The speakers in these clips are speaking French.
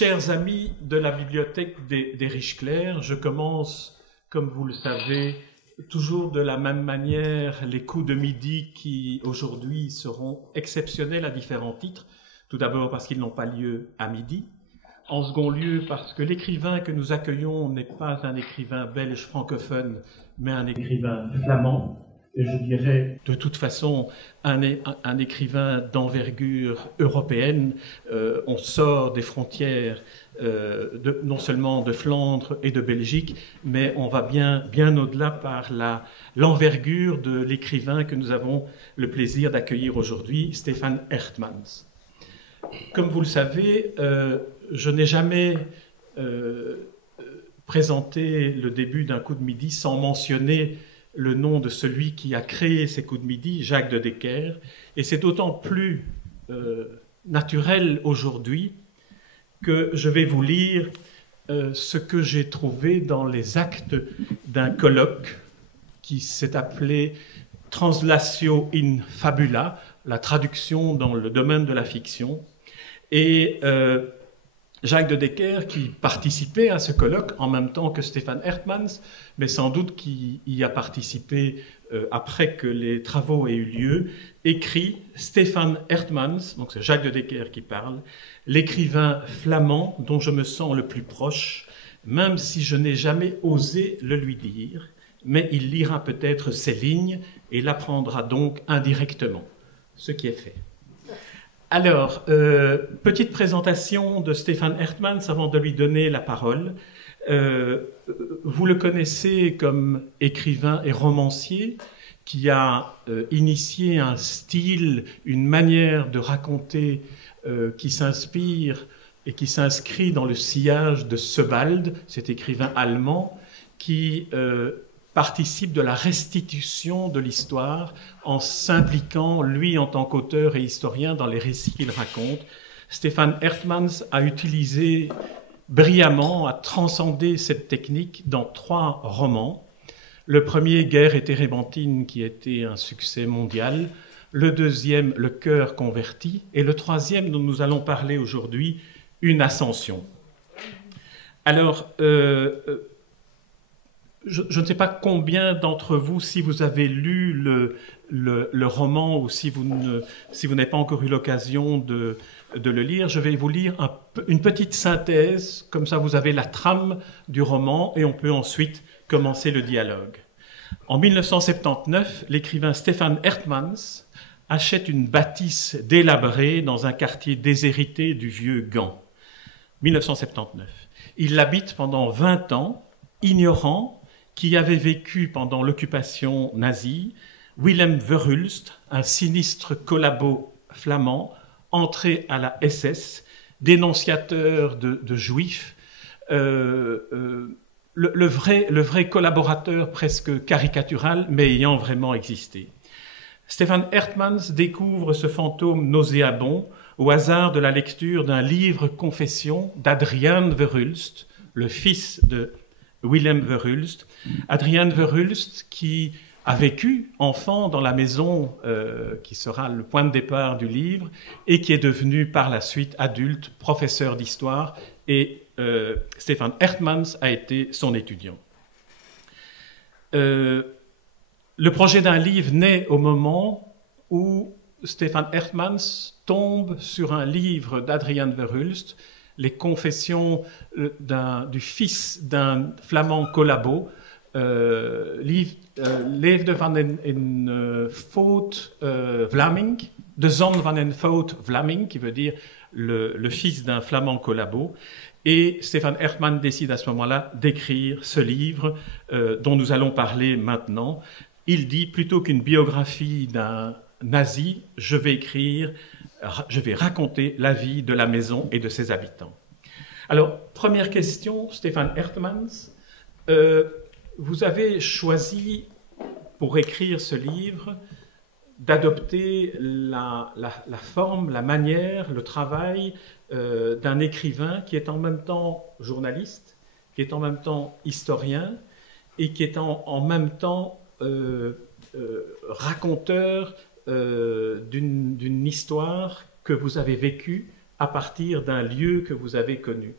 Chers amis de la bibliothèque des Riches-Clairs, je commence, comme vous le savez, toujours de la même manière, les coups de midi qui aujourd'hui seront exceptionnels à différents titres. Tout d'abord parce qu'ils n'ont pas lieu à midi. En second lieu, parce que l'écrivain que nous accueillons n'est pas un écrivain belge francophone, mais un écrivain flamand. Et je dirais, de toute façon, un écrivain d'envergure européenne. On sort des frontières non seulement de Flandre et de Belgique, mais on va bien au-delà par l'envergure de l'écrivain que nous avons le plaisir d'accueillir aujourd'hui, Stefan Hertmans. Comme vous le savez, je n'ai jamais présenté le début d'un coup de midi sans mentionner le nom de celui qui a créé ces coups de midi, Jacques de Decker, et c'est d'autant plus naturel aujourd'hui que je vais vous lire ce que j'ai trouvé dans les actes d'un colloque qui s'est appelé Translatio in Fabula, la traduction dans le domaine de la fiction, et Jacques de Decker, qui participait à ce colloque en même temps que Stefan Hertmans, mais sans doute qui y a participé après que les travaux aient eu lieu, écrit Stefan Hertmans, donc c'est Jacques de Decker qui parle, l'écrivain flamand dont je me sens le plus proche, même si je n'ai jamais osé le lui dire, mais il lira peut-être ces lignes et l'apprendra donc indirectement, ce qui est fait. Alors, petite présentation de Stefan Hertmans avant de lui donner la parole. Vous le connaissez comme écrivain et romancier qui a initié un style, une manière de raconter qui s'inspire et qui s'inscrit dans le sillage de Sebald, cet écrivain allemand qui participe de la restitution de l'histoire en s'impliquant, lui, en tant qu'auteur et historien, dans les récits qu'il raconte. Stefan Hertmans a utilisé brillamment, a transcendé cette technique dans 3 romans. Le premier, Guerre et Térébenthine, qui a été un succès mondial. Le deuxième, Le cœur converti. Et le troisième, dont nous allons parler aujourd'hui, Une ascension. Alors, je ne sais pas combien d'entre vous, si vous avez lu le roman ou si vous n'avez pas encore eu l'occasion de le lire, je vais vous lire une petite synthèse, comme ça vous avez la trame du roman et on peut ensuite commencer le dialogue. En 1979, l'écrivain Stefan Hertmans achète une bâtisse délabrée dans un quartier déshérité du vieux Gand. 1979. Il l'habite pendant 20 ans, ignorant qui avait vécu pendant l'occupation nazie, Willem Verhulst, un sinistre collabo flamand, entré à la SS, dénonciateur de juifs, le vrai collaborateur presque caricatural, mais ayant vraiment existé. Stefan Hertmans découvre ce fantôme nauséabond au hasard de la lecture d'un livre confession d'Adriaan Verhulst, le fils de Willem Verhulst. Adriaan Verhulst qui a vécu enfant dans la maison qui sera le point de départ du livre et qui est devenu par la suite adulte professeur d'histoire et Stefan Hertmans a été son étudiant. Le projet d'un livre naît au moment où Stefan Hertmans tombe sur un livre d'Adriaan Verhulst, les confessions du fils d'un flamand collabo, Leefde van een Fout Vlaming, de Zon van een Fout Vlaming, qui veut dire le fils d'un flamand collabo. Et Stefan Hertmans décide à ce moment-là d'écrire ce livre dont nous allons parler maintenant. Il dit, plutôt qu'une biographie d'un nazi, je vais raconter la vie de la maison et de ses habitants. Alors, première question, Stefan Hertmans, vous avez choisi, pour écrire ce livre, d'adopter la forme, la manière, le travail d'un écrivain qui est en même temps journaliste, qui est en même temps historien et qui est en même temps raconteur d'une histoire que vous avez vécue à partir d'un lieu que vous avez connu.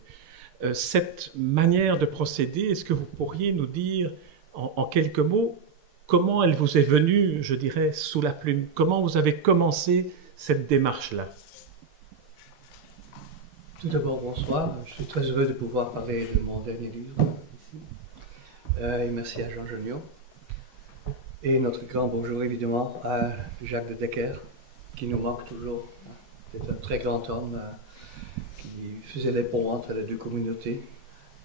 Cette manière de procéder, est-ce que vous pourriez nous dire en quelques mots comment elle vous est venue, je dirais, sous la plume? Comment vous avez commencé cette démarche-là? Tout d'abord, bonsoir. Je suis très heureux de pouvoir parler de mon dernier livre ici. Et merci à Jean Geniot. Et notre grand bonjour évidemment à Jacques de Decker, qui nous manque toujours. C'est un très grand homme qui faisait les ponts entre les deux communautés,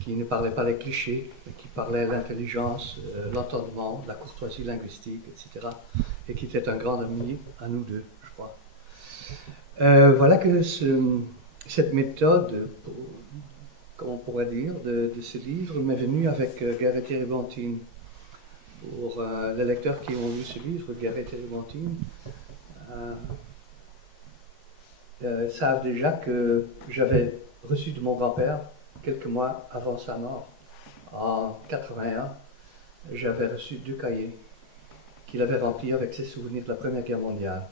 qui ne parlait pas les clichés, mais qui parlait l'intelligence, l'entendement, la courtoisie linguistique, etc. Et qui était un grand ami à nous deux, je crois. Voilà que cette méthode, comme on pourrait dire, de ce livre m'est venue avec Guerre et Térébenthine. Pour les lecteurs qui ont lu ce livre, Guerre et Térébenthine, savent déjà que j'avais reçu de mon grand-père, quelques mois avant sa mort, en 81, j'avais reçu 2 cahiers qu'il avait remplis avec ses souvenirs de la Première Guerre mondiale.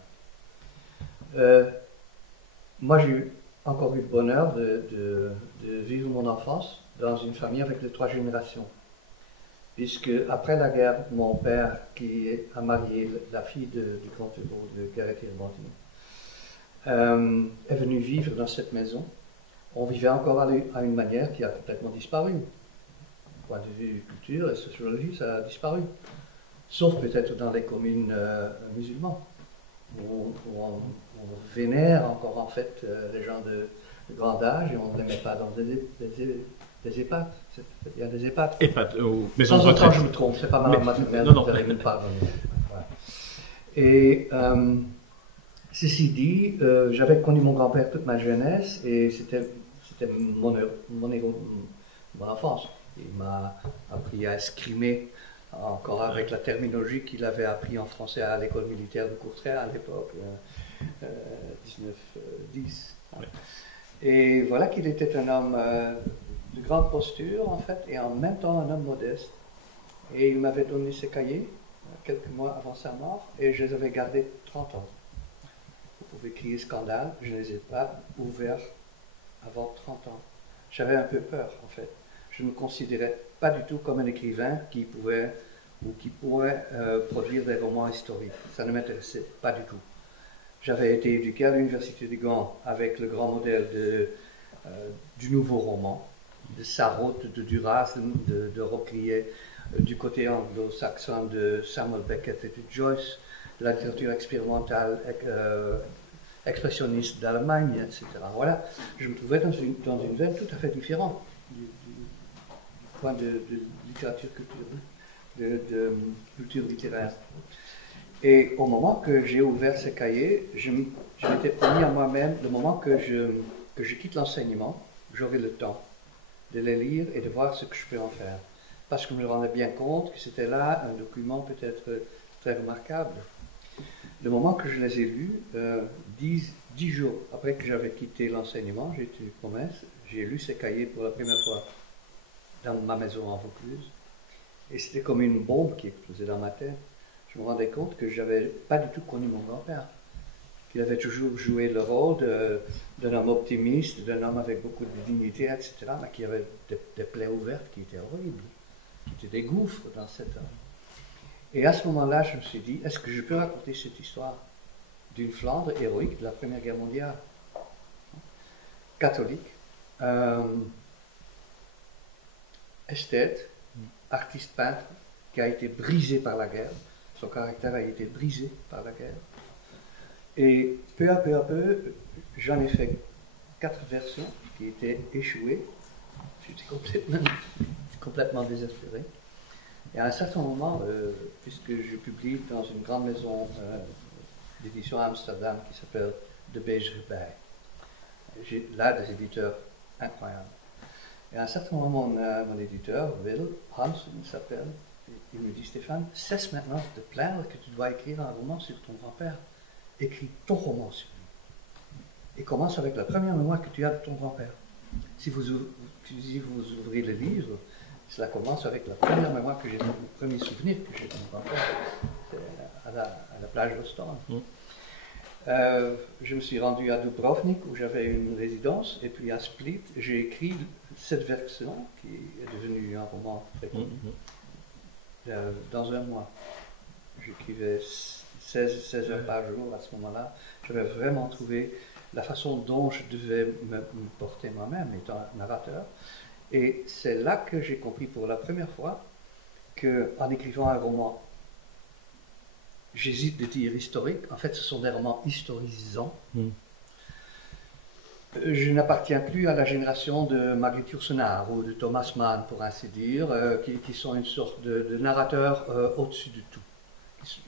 Moi, j'ai encore eu le bonheur de vivre mon enfance dans une famille avec les 3 générations. Puisque après la guerre, mon père, qui a marié la fille du grand héros de Guerre et Térébenthine, est venu vivre dans cette maison. On vivait encore à une manière qui a complètement disparu. Du point de vue culture et sociologie, ça a disparu. Sauf peut-être dans les communes musulmanes, où on vénère encore en fait les gens de grand âge et on ne les met pas dans des EHPAD. Il y a des EHPAD. EHPAD, mais sans autant je me trompe, c'est pas ma maternelle, vous allez me pardonner. Voilà. Et ceci dit, j'avais connu mon grand-père toute ma jeunesse et c'était mon enfance. Il m'a appris à escrimer encore avec la terminologie qu'il avait appris en français à l'école militaire de Courtrai à l'époque, 1910. Ouais. Et voilà qu'il était un homme de grande posture en fait, et en même temps un homme modeste. Et il m'avait donné ses cahiers quelques mois avant sa mort, et je les avais gardés 30 ans. Vous pouvez crier scandale, je ne les ai pas ouverts avant 30 ans. J'avais un peu peur en fait. Je ne me considérais pas du tout comme un écrivain qui pourrait produire des romans historiques. Ça ne m'intéressait pas du tout. J'avais été éduqué à l'université de Gand avec le grand modèle du nouveau roman, de Sarraute, de Duras, de Roquelier, du côté anglo-saxon de Samuel Beckett et de Joyce, de la littérature expérimentale expressionniste d'Allemagne, etc. Voilà, je me trouvais dans une veine tout à fait différente du point de littérature de culture littéraire. Et au moment que j'ai ouvert ces cahiers, je m'étais promis à moi-même, le moment que je quitte l'enseignement, j'aurai le temps de les lire et de voir ce que je peux en faire. Parce que je me rendais bien compte que c'était là un document peut-être très remarquable. Le moment que je les ai lus, 10 jours après que j'avais quitté l'enseignement, j'ai été promesse, j'ai lu ces cahiers pour la première fois dans ma maison en Vaucluse. Et c'était comme une bombe qui explosait dans ma tête. Je me rendais compte que je n'avais pas du tout connu mon grand-père. Qu'il avait toujours joué le rôle d'un homme optimiste, d'un homme avec beaucoup de dignité, etc., mais qui avait des plaies ouvertes qui étaient horribles, qui étaient des gouffres dans cet homme. Et à ce moment-là, je me suis dit, est-ce que je peux raconter cette histoire d'une Flandre héroïque de la Première Guerre mondiale, catholique, esthète, artiste peintre, qui a été brisé par la guerre. Son caractère a été brisé par la guerre. Et peu à peu, j'en ai fait 4 versions qui étaient échouées. J'étais complètement désespéré. Et à un certain moment, puisque je publie dans une grande maison d'édition à Amsterdam qui s'appelle De Begerbij, j'ai là des éditeurs incroyables. Et à un certain moment, mon éditeur, Will Hansen, s'appelle, il me dit, Stéphane, cesse maintenant de te plaindre que tu dois écrire un roman sur ton grand-père. Écris ton roman sur lui. Et commence avec la première mémoire que tu as de ton grand-père. Si vous ouvrez le livre, cela commence avec la première mémoire que j'ai, le premier souvenir que j'ai de mon grand-père, à la plage d'Ostende. Je me suis rendu à Dubrovnik où j'avais une résidence, et puis à Split, j'ai écrit cette version qui est devenue un roman très connu. Dans un mois. J'écrivais 16 heures par jour à ce moment-là. J'avais vraiment trouvé la façon dont je devais me porter moi-même étant narrateur. Et c'est là que j'ai compris pour la première fois qu'en écrivant un roman, j'hésite de dire historique, en fait ce sont des romans historisants. Je n'appartiens plus à la génération de Margit Yourcenar ou de Thomas Mann, pour ainsi dire, qui sont une sorte de narrateurs au-dessus de tout,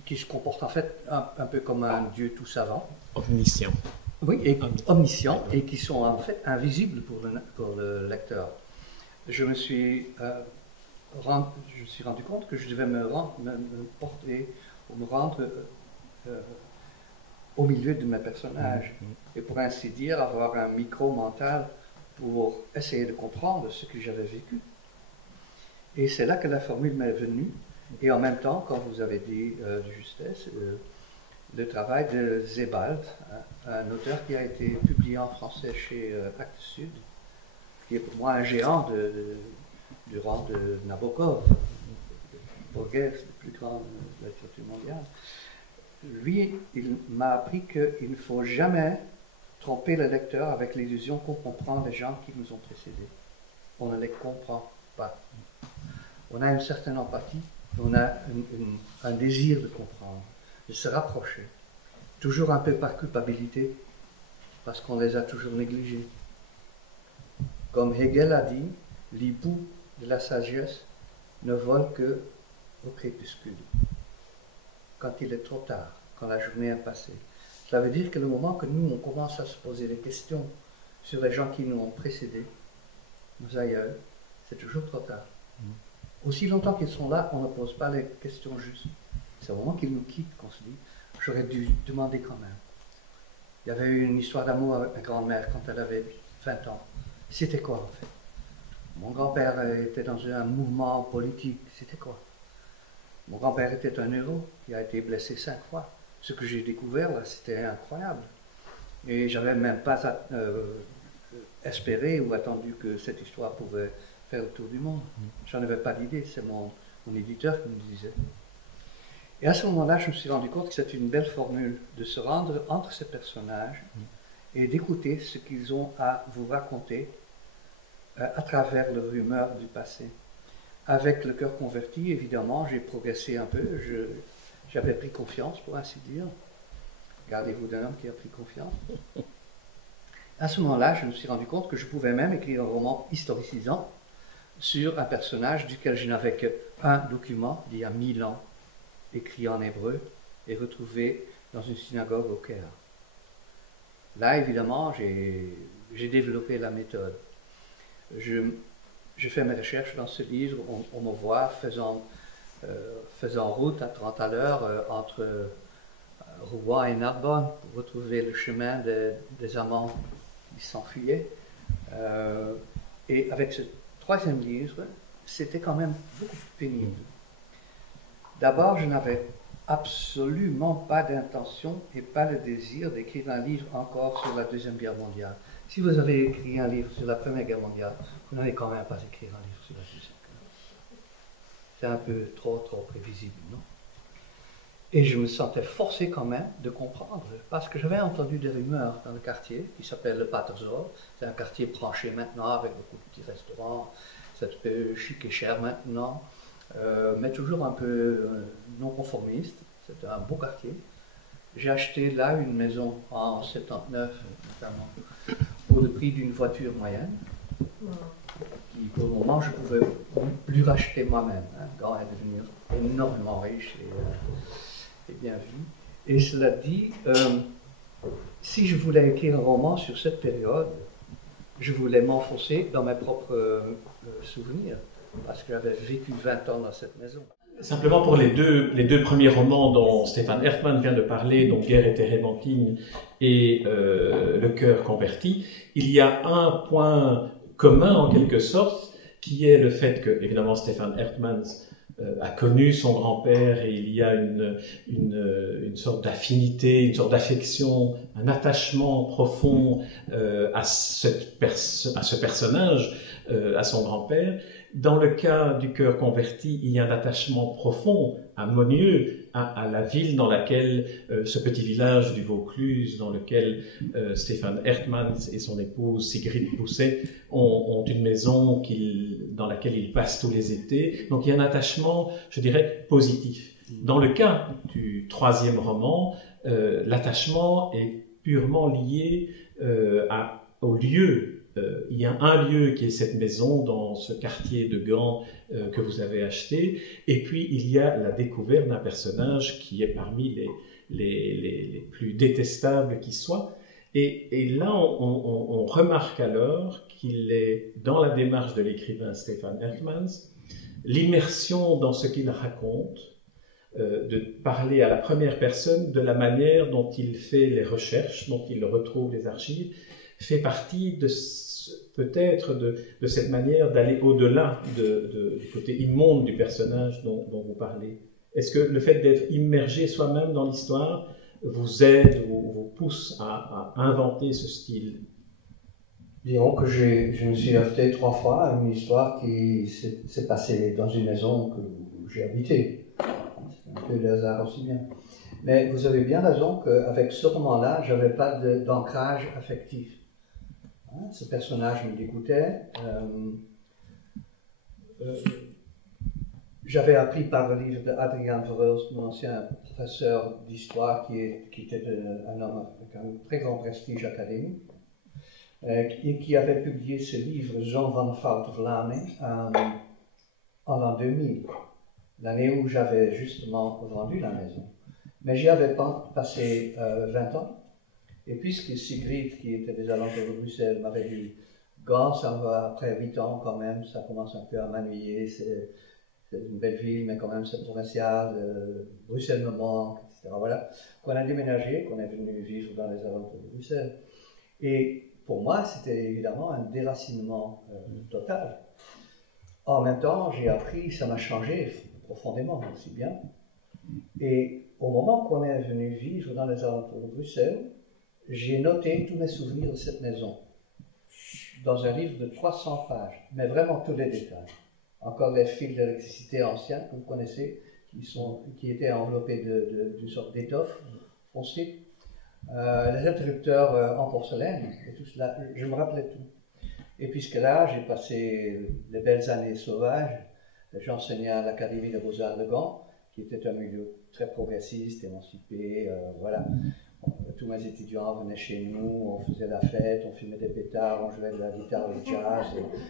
qui se comportent en fait un peu comme un dieu tout savant. Omniscient. Oui, et omniscient, et qui sont en fait invisibles pour le lecteur. Je me suis rendu compte que je devais me porter ou me rendre au milieu de mes personnages, et pour ainsi dire avoir un micro mental pour essayer de comprendre ce que j'avais vécu. Et c'est là que la formule m'est venue, et en même temps, quand vous avez dit de justesse, le travail de Sebald, un auteur qui a été publié en français chez Actes Sud, qui est pour moi un géant du rang de Nabokov, Borges, le plus grand de la littérature mondiale. Lui, il m'a appris qu'il ne faut jamais tromper le lecteur avec l'illusion qu'on comprend les gens qui nous ont précédés. On ne les comprend pas. On a une certaine empathie, on a un désir de comprendre, de se rapprocher, toujours un peu par culpabilité, parce qu'on les a toujours négligés. Comme Hegel a dit, l'hibou de la sagesse ne vole que au crépuscule, quand il est trop tard, quand la journée est passée. Cela veut dire que le moment que nous, on commence à se poser des questions sur les gens qui nous ont précédés, nos aïeux, c'est toujours trop tard. Aussi longtemps qu'ils sont là, on ne pose pas les questions justes. C'est au moment qu'ils nous quittent qu'on se dit, j'aurais dû demander quand même. Il y avait eu une histoire d'amour avec ma grand-mère quand elle avait 20 ans. C'était quoi en fait? Mon grand-père était dans un mouvement politique. C'était quoi? Mon grand-père était un héros. Il a été blessé 5 fois. Ce que j'ai découvert là, c'était incroyable. Et j'avais même pas espéré ou attendu que cette histoire pouvait faire le tour du monde. J'en avais pas d'idée. C'est mon éditeur qui me disait. Et à ce moment-là, je me suis rendu compte que c'est une belle formule de se rendre entre ces personnages et d'écouter ce qu'ils ont à vous raconter à travers leur humeur du passé. Avec le cœur converti, évidemment, j'ai progressé un peu. J'avais pris confiance, pour ainsi dire. Gardez-vous d'un homme qui a pris confiance. À ce moment-là, je me suis rendu compte que je pouvais même écrire un roman historicisant sur un personnage duquel je n'avais qu'un document d'il y a 1000 ans, écrit en hébreu et retrouvé dans une synagogue au Caire. Là, évidemment, j'ai développé la méthode. Je fais mes recherches dans ce livre, on me voit faisant route à 30 à l'heure entre Rouen et Narbonne pour retrouver le chemin des amants qui s'enfuyaient. Et avec ce 3e livre, c'était quand même beaucoup plus pénible. D'abord, je n'avais absolument pas d'intention et pas le désir d'écrire un livre encore sur la Deuxième Guerre mondiale. Si vous avez écrit un livre sur la Première Guerre mondiale, vous n'allez quand même pas écrire un livre sur la Deuxième Guerre. C'est un peu trop prévisible, non? Et je me sentais forcé quand même de comprendre, parce que j'avais entendu des rumeurs dans le quartier qui s'appelle le Paterzorg. C'est un quartier branché maintenant avec beaucoup de petits restaurants. C'est un peu chic et cher maintenant, mais toujours un peu non conformiste. C'est un beau quartier. J'ai acheté là une maison en 79 notamment, pour le prix d'une voiture moyenne, qui pour le moment je ne pouvais plus racheter moi-même. Quand elle est devenue énormément riche et bien vue. Et cela dit, si je voulais écrire un roman sur cette période, je voulais m'enfoncer dans mes propres souvenirs, parce que j'avais vécu 20 ans dans cette maison. Simplement pour les deux premiers romans dont Stéphane Hertmann vient de parler, donc Guerre et Térébenthine et Le cœur converti, il y a un point commun en quelque sorte, qui est le fait que, évidemment, Stéphane Hertmann a connu son grand-père et il y a une sorte d'affinité, une sorte d'affection, un attachement profond à ce personnage, à son grand-père. Dans le cas du cœur converti, il y a un attachement profond à Monnieu, à la ville dans laquelle, ce petit village du Vaucluse, dans lequel Stéphane Hertmans et son épouse Sigrid Bousset ont une maison dans laquelle ils passent tous les étés. Donc il y a un attachement, je dirais, positif. Dans le cas du troisième roman, l'attachement est purement lié au lieu. Il y a un lieu qui est cette maison dans ce quartier de Gand que vous avez acheté, et puis il y a la découverte d'un personnage qui est parmi les plus détestables qui soient. Et là, on remarque alors qu'il est dans la démarche de l'écrivain Stéphane Hertmans, l'immersion dans ce qu'il raconte, de parler à la première personne de la manière dont il fait les recherches, dont il retrouve les archives, fait partie peut-être de cette manière d'aller au-delà du côté immonde du personnage dont vous parlez. Est-ce que le fait d'être immergé soi-même dans l'histoire vous aide ou vous pousse à inventer ce style? Disons que je me suis heurté 3 fois à une histoire qui s'est passée dans une maison où j'ai habité. C'est un peu de hasard aussi bien. Mais vous avez bien raison qu'avec ce roman-là, je n'avais pas d'ancrage affectif. Ce personnage me dégoûtait. J'avais appris par le livre d'Adrien Verhulst, mon ancien professeur d'histoire, qui était un homme avec un très grand prestige académique, et qui avait publié ce livre, Jean van Fout Vlaming, en l'an 2000, l'année où j'avais justement vendu la maison. Mais j'y avais passé 20 ans. Et puisque Sigrid, qui était des alentours de Bruxelles, m'avait dit « Gand, ça va après 8 ans quand même, ça commence un peu à m'ennuyer, c'est une belle ville, mais quand même c'est provincial, Bruxelles me manque, etc. » Voilà, qu'on a déménagé, qu'on est venu vivre dans les alentours de Bruxelles. Et pour moi, c'était évidemment un déracinement total. En même temps, j'ai appris, ça m'a changé profondément, aussi bien. Et au moment qu'on est venu vivre dans les alentours de Bruxelles, j'ai noté tous mes souvenirs de cette maison dans un livre de 300 pages, mais vraiment tous les détails. Encore les fils d'électricité anciens que vous connaissez, qui étaient enveloppés d'une sorte d'étoffe foncée, les interrupteurs en porcelaine, et tout cela, je me rappelais tout. Et puisque là, j'ai passé les belles années sauvages, j'enseignais à l'Académie de Beaux-Arts de Gand, qui était un milieu très progressiste, émancipé, voilà. Tous mes étudiants venaient chez nous, on faisait la fête, on fumait des pétards, on jouait de la guitare, le jazz,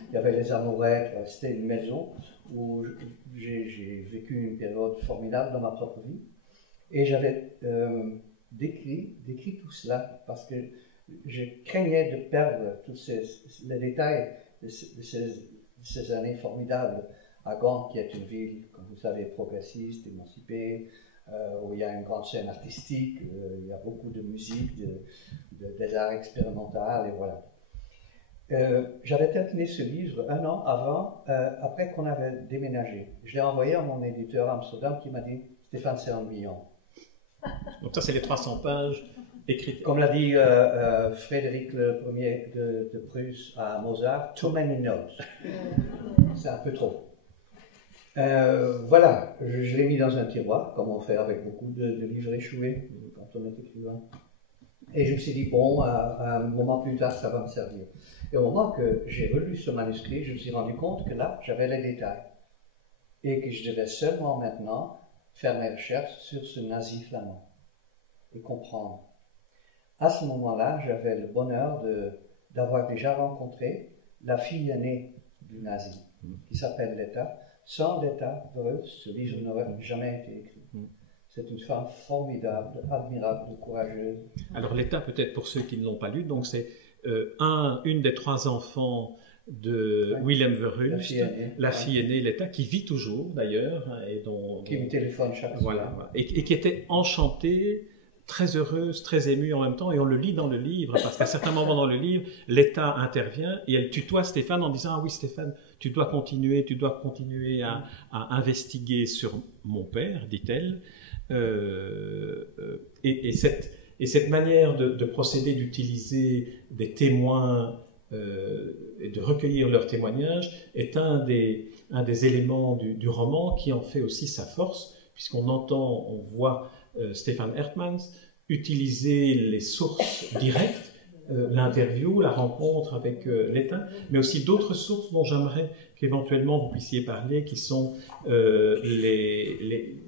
il y avait les amourettes, c'était une maison où j'ai vécu une période formidable dans ma propre vie. Et j'avais décrit tout cela parce que je craignais de perdre tous les détails de ces années formidables à Gand, qui est une ville, comme vous savez, progressiste, émancipée, où il y a une grande scène artistique, il y a beaucoup de musique, des arts expérimentaux, et voilà. J'avais terminé ce livre 1 an après qu'on avait déménagé. Je l'ai envoyé à mon éditeur à Amsterdam qui m'a dit « Stéphane, c'est ennuyant ». Donc ça, c'est les 300 pages écrites. Comme l'a dit Frédéric Ier de Prusse à Mozart, « too many notes ». C'est un peu trop. Voilà, je l'ai mis dans un tiroir, comme on fait avec beaucoup de livres échoués quand on est écrivain. Et je me suis dit, bon, à un moment plus tard, ça va me servir. Et au moment que j'ai relu ce manuscrit, je me suis rendu compte que là, j'avais les détails. Et que je devais seulement maintenant faire mes recherches sur ce nazi flamand et comprendre. À ce moment-là, j'avais le bonheur d'avoir déjà rencontré la fille aînée du nazi, qui s'appelle Letta. Sans Letta Verhulst, ce livre n'aurait jamais été écrit. C'est une femme formidable, admirable, courageuse. Alors Letta, peut-être pour ceux qui ne l'ont pas lu, donc c'est une des 3 enfants de Willem Verhulst, la fille aînée Letta, qui vit toujours d'ailleurs, et dont qui me téléphone chaque voilà, et qui était enchantée très heureuse, très émue en même temps, et on le lit dans le livre, parce qu'à certains moments dans le livre, l'État intervient, et elle tutoie Stéphane en disant « Ah oui Stéphane, tu dois continuer à investiguer sur mon père, dit-elle. Et cette manière de procéder, d'utiliser des témoins et de recueillir leurs témoignages est un des éléments du roman qui en fait aussi sa force, puisqu'on entend, on voit Stefan Hertmans utiliser les sources directes, l'interview, la rencontre avec l'État, mais aussi d'autres sources dont j'aimerais qu'éventuellement vous puissiez parler, qui sont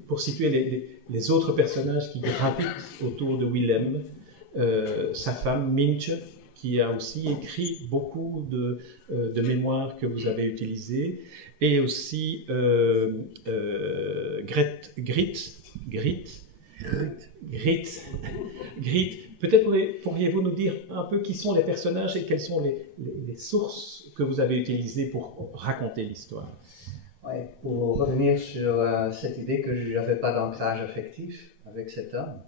pour situer les autres personnages qui gravitent autour de Willem, sa femme Mintje, qui a aussi écrit beaucoup de mémoires que vous avez utilisées, et aussi Grit. Peut-être pourriez-vous nous dire un peu qui sont les personnages et quelles sont les sources que vous avez utilisées pour raconter l'histoire. Oui, pour revenir sur cette idée que je n'avais pas d'ancrage affectif avec cet homme,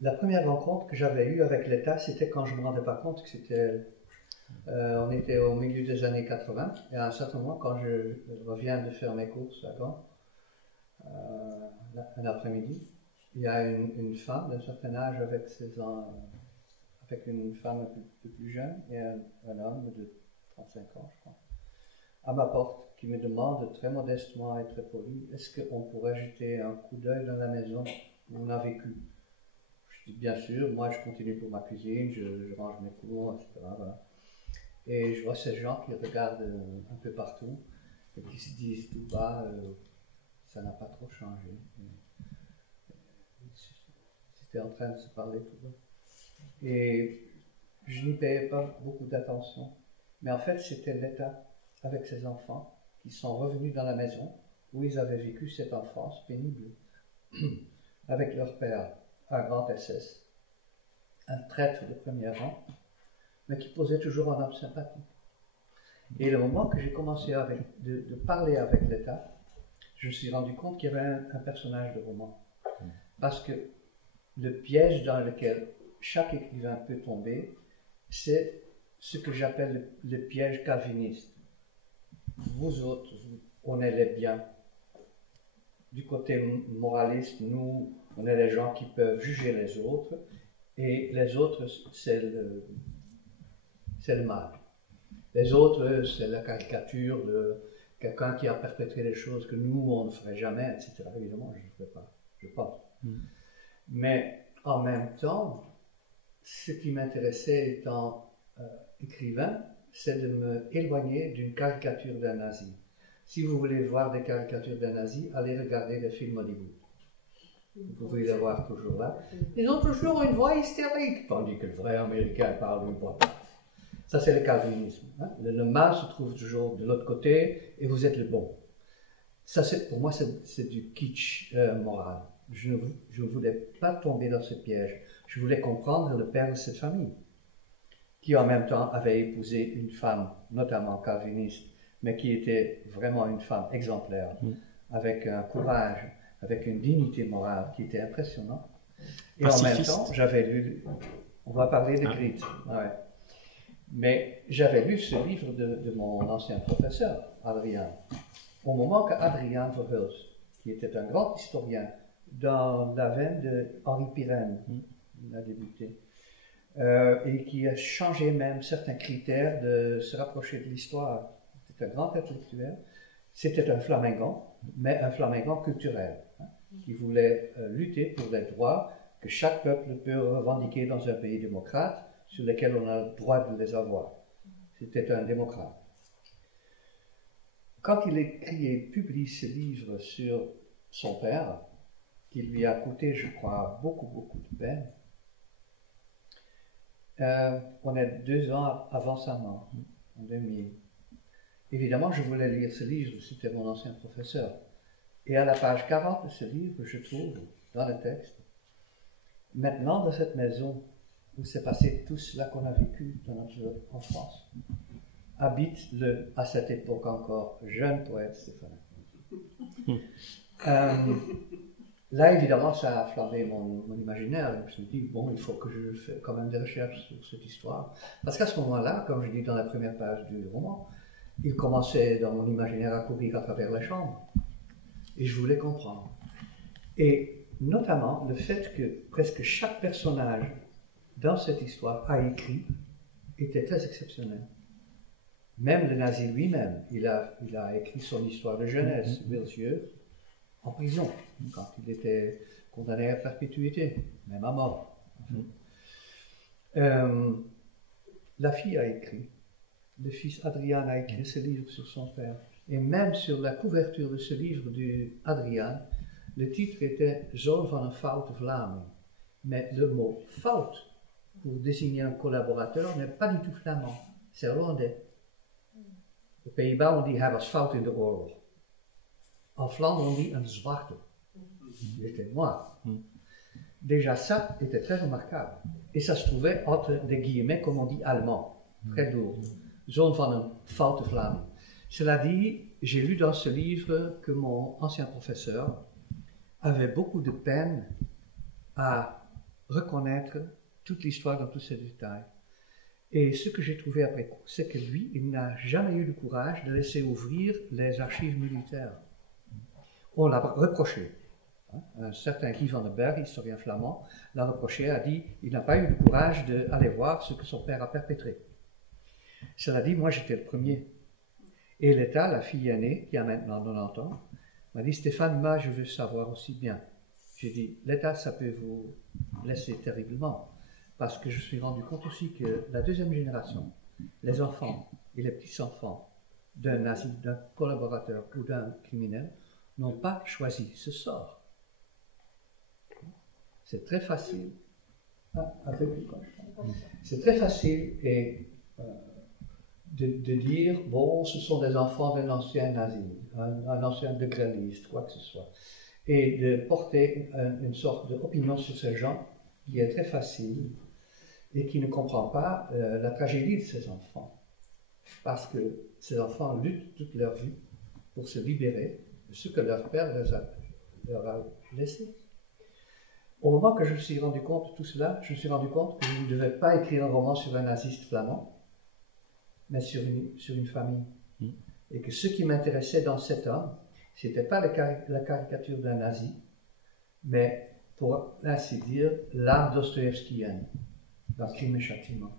la première rencontre que j'avais eue avec l'État, c'était quand je ne me rendais pas compte que c'était... on était au milieu des années 80, et à un certain moment, quand je reviens de faire mes courses à Gand, un après-midi, il y a une femme d'un certain âge avec une femme un peu plus jeune et un homme de 35 ans, je crois, à ma porte, qui me demande très modestement et très poli, est-ce qu'on pourrait jeter un coup d'œil dans la maison où on a vécu? Je dis bien sûr, moi je continue pour ma cuisine, je range mes cours, etc. Voilà. Et je vois ces gens qui regardent un peu partout et qui se disent tout bas, ça n'a pas trop changé. C'était en train de se parler tout bas. Et je n'y payais pas beaucoup d'attention. Mais en fait, c'était l'État avec ses enfants qui sont revenus dans la maison où ils avaient vécu cette enfance pénible avec leur père, un grand SS, un traître de premier rang, mais qui posait toujours un homme sympathique. Et le moment que j'ai commencé de parler avec l'État, je me suis rendu compte qu'il y avait un personnage de roman. Parce que le piège dans lequel chaque écrivain peut tomber, c'est ce que j'appelle le piège calviniste. Vous autres, on est les biens. Du côté moraliste, nous, on est les gens qui peuvent juger les autres, et les autres, c'est le mal. Les autres, c'est la caricature de quelqu'un qui a perpétré des choses que nous, on ne ferait jamais, etc. Évidemment, je ne fais pas, je pense. Mais en même temps, ce qui m'intéressait étant écrivain, c'est de me éloigner d'une caricature d'un nazi. Si vous voulez voir des caricatures d'un nazi, allez regarder des films Hollywood. Vous pouvez les voir toujours là. Ils ont toujours une voix hystérique, tandis que le vrai Américain parle d'une voix. Ça, c'est le calvinisme. Hein? Le mal se trouve toujours de l'autre côté et vous êtes le bon. Ça, pour moi, c'est du kitsch moral. Je ne voulais pas tomber dans ce piège. Je voulais comprendre le père de cette famille, qui en même temps avait épousé une femme, notamment calviniste, mais qui était vraiment une femme exemplaire, avec un courage, avec une dignité morale qui était impressionnante. Et Pacifiste. En même temps, j'avais lu, on va parler de Grit, ouais. Mais j'avais lu ce livre de mon ancien professeur, Adriaan, au moment qu'Adriaan Verhulst, qui était un grand historien, dans la veine de Henri Pirenne, il a débuté, et qui a changé même certains critères de se rapprocher de l'histoire. C'était un grand intellectuel. C'était un flamingant, mais un flamingant culturel, hein, qui voulait lutter pour les droits que chaque peuple peut revendiquer dans un pays démocrate, sur lesquels on a le droit de les avoir. C'était un démocrate. Quand il écrit et publie ce livre sur son père, qui lui a coûté, je crois, beaucoup, beaucoup de peine, on est 2 ans avant sa mort, en 2000. Évidemment, je voulais lire ce livre, c'était mon ancien professeur. Et à la page 40 de ce livre, je trouve, dans le texte, maintenant dans cette maison où s'est passé tout cela qu'on a vécu dans notre enfance, habite à cette époque encore, jeune poète Stéphane. Là, évidemment, ça a flammé mon imaginaire. Je me suis dit, bon, il faut que je fasse quand même des recherches sur cette histoire. Parce qu'à ce moment-là, comme je dis dans la première page du roman, il commençait dans mon imaginaire à courir à travers la chambre. Et je voulais comprendre. Et notamment le fait que presque chaque personnage dans cette histoire a écrit était très exceptionnel. Même le nazi lui-même, il a écrit son histoire de jeunesse, Wilsieux, en prison, quand il était condamné à perpétuité, même à mort. La fille a écrit, le fils Adrian a écrit ce livre sur son père. Et même sur la couverture de ce livre d'Adrian, le titre était Zoon van een foute Vlaming. Mais le mot fout, pour désigner un collaborateur, n'est pas du tout flamand, c'est hollandais. Aux Pays-Bas, on dit hij was fout in de oorlog. En Flandre, on dit un zwarte. Il était noir. Déjà, ça était très remarquable. Et ça se trouvait entre des guillemets, comme on dit allemand, très lourd. Zoon van een foute Vlaming. Cela dit, j'ai lu dans ce livre que mon ancien professeur avait beaucoup de peine à reconnaître toute l'histoire dans tous ses détails. Et ce que j'ai trouvé après coup, c'est que lui, il n'a jamais eu le courage de laisser ouvrir les archives militaires. On l'a reproché. Un certain Guy van den Berg, historien flamand, l'a reproché, a dit il n'a pas eu le courage d'aller voir ce que son père a perpétré. Cela dit, moi j'étais le premier. Et l'État, la fille aînée, qui a maintenant 90 ans, m'a dit Stéphane, moi je veux savoir aussi bien. J'ai dit l'État, ça peut vous blesser terriblement, parce que je suis rendu compte aussi que la deuxième génération, les enfants et les petits-enfants d'un nazi, d'un collaborateur ou d'un criminel, n'ont pas choisi ce sort. C'est très facile. C'est très facile de dire, bon, ce sont des enfants d'un ancien nazi, un ancien degreliste, quoi que ce soit, et de porter une sorte d'opinion sur ces gens qui est très facile et qui ne comprend pas la tragédie de ces enfants. Parce que ces enfants luttent toute leur vie pour se libérer de ce que leur père leur a laissé. Au moment que je me suis rendu compte de tout cela, je me suis rendu compte que je ne devais pas écrire un roman sur un naziste flamand, mais sur une famille. Et que ce qui m'intéressait dans cet homme, ce n'était pas la caricature d'un nazi, mais pour ainsi dire, l'âme dostoïevskienne, dans Crime et Châtiment.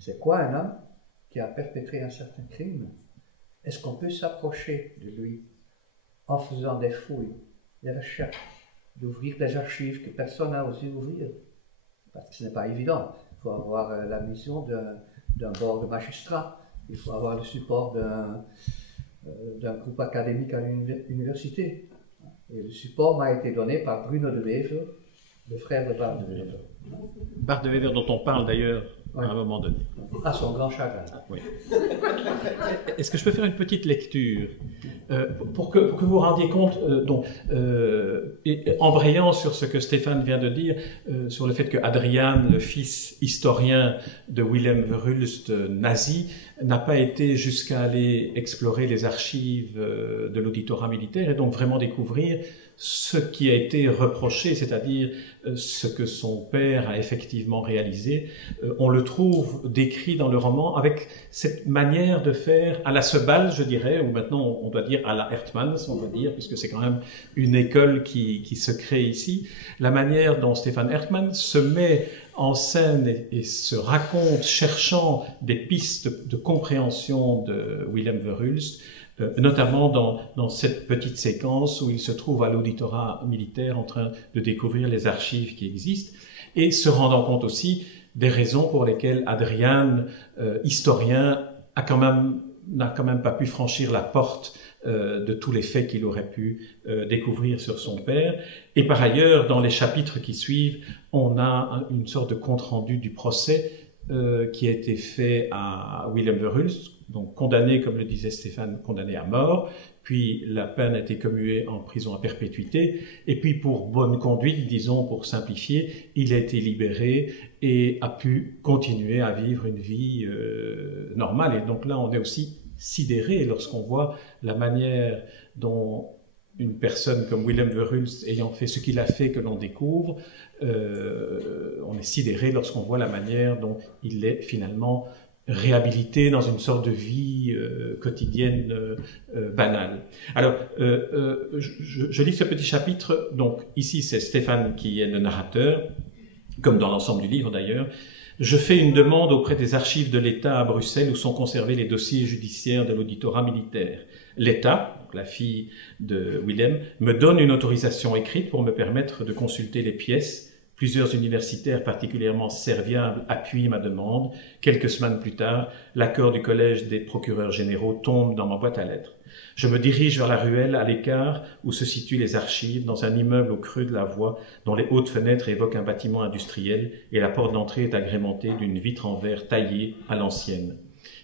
C'est quoi un homme qui a perpétré un certain crime? Est-ce qu'on peut s'approcher de lui en faisant des fouilles, des recherches, d'ouvrir des archives que personne n'a osé ouvrir? Parce que ce n'est pas évident. Il faut avoir la mission d'un bord de magistrat, il faut avoir le support d'un groupe académique à l'université. Et le support m'a été donné par Bruno de Wever, le frère de Bart de Wever. Bart de Wever, dont on parle d'ailleurs à un moment donné. À son grand chagrin. Oui. Est-ce que je peux faire une petite lecture pour que vous vous rendiez compte, embrayant sur ce que Stéphane vient de dire, sur le fait que Adrian, le fils historien de Willem Verhulst, nazi, n'a pas été jusqu'à aller explorer les archives de l'auditorat militaire et donc vraiment découvrir ce qui a été reproché, c'est-à-dire ce que son père a effectivement réalisé. On le trouve décrit dans le roman avec cette manière de faire à la Sebald, je dirais, ou maintenant on doit dire à la Hertmans, on va dire, puisque c'est quand même une école qui se crée ici. La manière dont Stéphane Hertmans se met en scène et se raconte, cherchant des pistes de compréhension de Willem Verhulst, notamment dans cette petite séquence où il se trouve à l'auditorat militaire en train de découvrir les archives qui existent et se rendant compte aussi des raisons pour lesquelles Adrian, historien, n'a quand même pas pu franchir la porte de tous les faits qu'il aurait pu découvrir sur son père. Et par ailleurs, dans les chapitres qui suivent, on a une sorte de compte-rendu du procès qui a été fait à Willem Verhulst, donc condamné, comme le disait Stéphane, condamné à mort, puis la peine a été commuée en prison à perpétuité, et puis pour bonne conduite, disons pour simplifier, il a été libéré et a pu continuer à vivre une vie normale. Et donc là, on est aussi sidéré lorsqu'on voit la manière dont une personne comme Willem Verhulst ayant fait ce qu'il a fait que l'on découvre, on est sidéré lorsqu'on voit la manière dont il est finalement réhabilité dans une sorte de vie quotidienne banale. Alors, je lis ce petit chapitre. Donc, ici, c'est Stéphane qui est le narrateur, comme dans l'ensemble du livre d'ailleurs. Je fais une demande auprès des archives de l'État à Bruxelles où sont conservés les dossiers judiciaires de l'auditorat militaire. L'État, la fille de Willem, me donne une autorisation écrite pour me permettre de consulter les pièces. Plusieurs universitaires particulièrement serviables appuient ma demande. Quelques semaines plus tard, l'accord du collège des procureurs généraux tombe dans ma boîte à lettres. Je me dirige vers la ruelle à l'écart où se situent les archives, dans un immeuble au creux de la voie dont les hautes fenêtres évoquent un bâtiment industriel et la porte d'entrée est agrémentée d'une vitre en verre taillée à l'ancienne.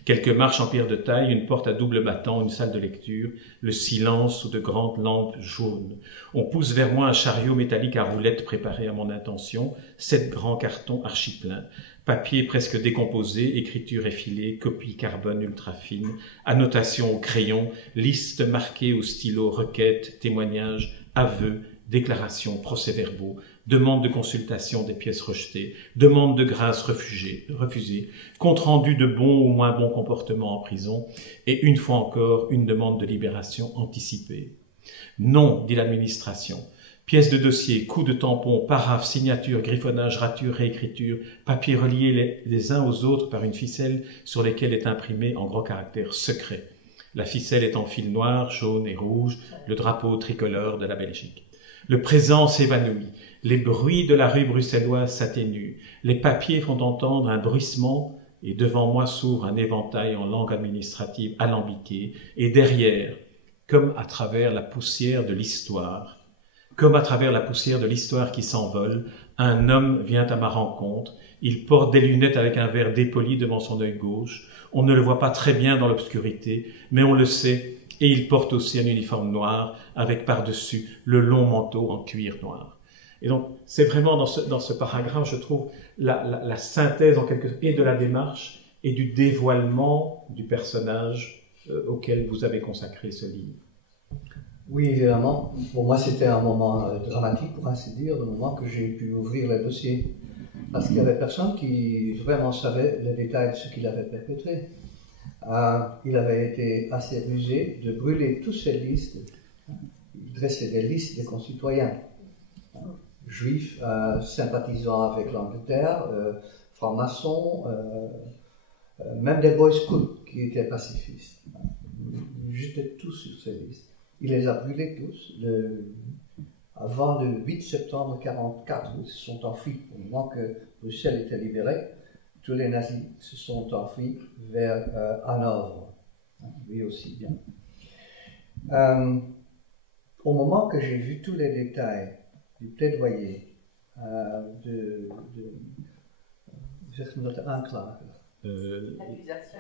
Quelques marches en pierre de taille, une porte à double battant, une salle de lecture, le silence sous de grandes lampes jaunes. On pousse vers moi un chariot métallique à roulettes préparé à mon intention, 7 grands cartons archi-pleins, papier presque décomposé, écriture effilée, copie carbone ultra fine, annotation au crayon, liste marquée au stylo, requêtes, témoignages, aveux, déclarations, procès-verbaux, demande de consultation des pièces rejetées, demande de grâce refusée, compte-rendu de bon ou moins bon comportement en prison, et une fois encore, une demande de libération anticipée. Non, dit l'administration. Pièces de dossier, coups de tampon, paraphes, signatures, griffonnage, ratures, réécriture, papiers reliés les uns aux autres par une ficelle sur lesquelles est imprimé en gros caractères secret. La ficelle est en fil noir, jaune et rouge, le drapeau tricolore de la Belgique. Le présent s'évanouit. Les bruits de la rue bruxelloise s'atténuent. Les papiers font entendre un bruissement et devant moi s'ouvre un éventail en langue administrative alambiquée et derrière, comme à travers la poussière de l'histoire, qui s'envole, un homme vient à ma rencontre. Il porte des lunettes avec un verre dépoli devant son œil gauche. On ne le voit pas très bien dans l'obscurité, mais on le sait. Et il porte aussi un uniforme noir avec par-dessus le long manteau en cuir noir. Et donc, c'est vraiment dans ce paragraphe, je trouve, la synthèse en quelque sorte et de la démarche et du dévoilement du personnage auquel vous avez consacré ce livre. Oui, évidemment. Pour moi, c'était un moment dramatique, pour ainsi dire, le moment que j'ai pu ouvrir le dossier. Parce qu'il y avait personne qui vraiment savait les détails de ce qu'il avait perpétré. Il avait été assez rusé de brûler toutes ces listes. Il dressait des listes des concitoyens, juifs, sympathisant avec l'Angleterre, francs-maçons, même des boy scouts qui étaient pacifistes. Ils jetaient tous sur ces listes. Il les a brûlés tous. Avant le 8 septembre 1944, ils se sont enfuis. Au moment que Bruxelles était libérée, tous les nazis se sont enfuis vers Hanovre, lui aussi bien. Au moment que j'ai vu tous les détails du plaidoyer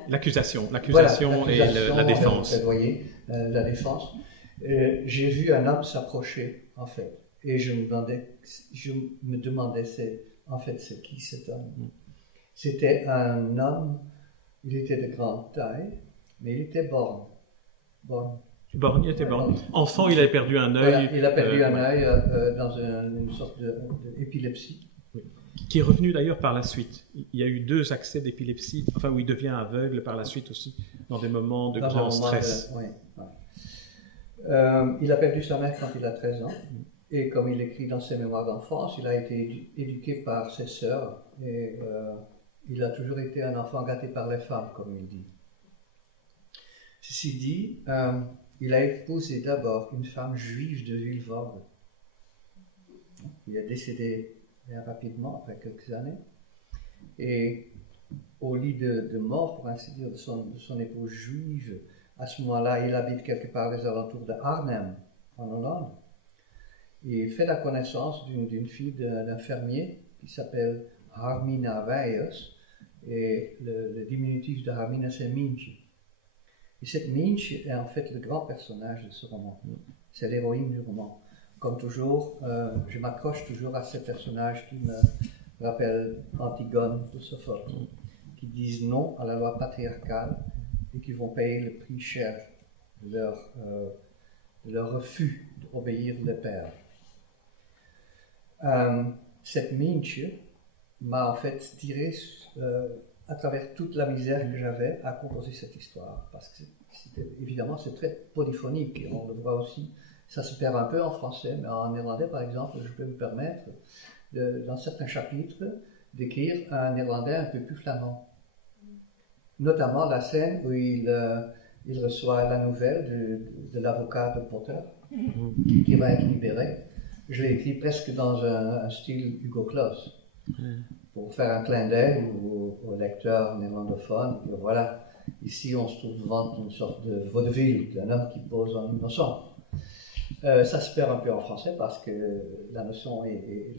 l'accusation voilà, et la défense. Plaidoyer, la défense. J'ai vu un homme s'approcher, en fait, et je me demandais c'est qui cet homme. C'était un homme, il était de grande taille, mais il était borgne. Il était borgne. Enfant, il avait perdu un œil. Voilà, il a perdu un œil dans une sorte d'épilepsie. Oui. Qui est revenu d'ailleurs par la suite. Il y a eu 2 accès d'épilepsie, enfin où il devient aveugle par la suite aussi, dans des moments de grand stress. Oui. Il a perdu sa mère quand il a 13 ans. Et comme il écrit dans ses mémoires d'enfance, il a été éduqué par ses sœurs. Et il a toujours été un enfant gâté par les femmes, comme il dit. Ceci dit, il a épousé d'abord une femme juive de Vilvoorde. Il est décédé bien rapidement, après quelques années. Et au lit de mort, pour ainsi dire, de son épouse juive, à ce moment-là, il habite quelque part aux alentours de Arnhem, en Hollande. Et il fait la connaissance d'une fille d'un fermier qui s'appelle Harmina Weijers. Et le diminutif de Harmina, c'est Mientje. Et cette Mientje est en fait le grand personnage de ce roman. C'est l'héroïne du roman. Comme toujours, je m'accroche toujours à ces personnages qui me rappellent Antigone de Sophocle, qui disent non à la loi patriarcale et qui vont payer le prix cher de leur refus obéir le père. Cette Mientje m'a en fait tiré à travers toute la misère que j'avais à composer cette histoire, parce que évidemment c'est très polyphonique, et on le voit aussi, ça se perd un peu en français, mais en néerlandais par exemple, je peux me permettre, dans certains chapitres, d'écrire un néerlandais un peu plus flamand. Notamment la scène où il reçoit la nouvelle de l'avocat de Potter, qui va être libéré. Je l'ai écrit presque dans un style Hugo Claus, pour faire un clin d'œil au lecteur néerlandophone. Voilà, ici on se trouve devant une sorte de vaudeville d'un homme qui pose en innocent. Ça se perd un peu en français parce que la notion et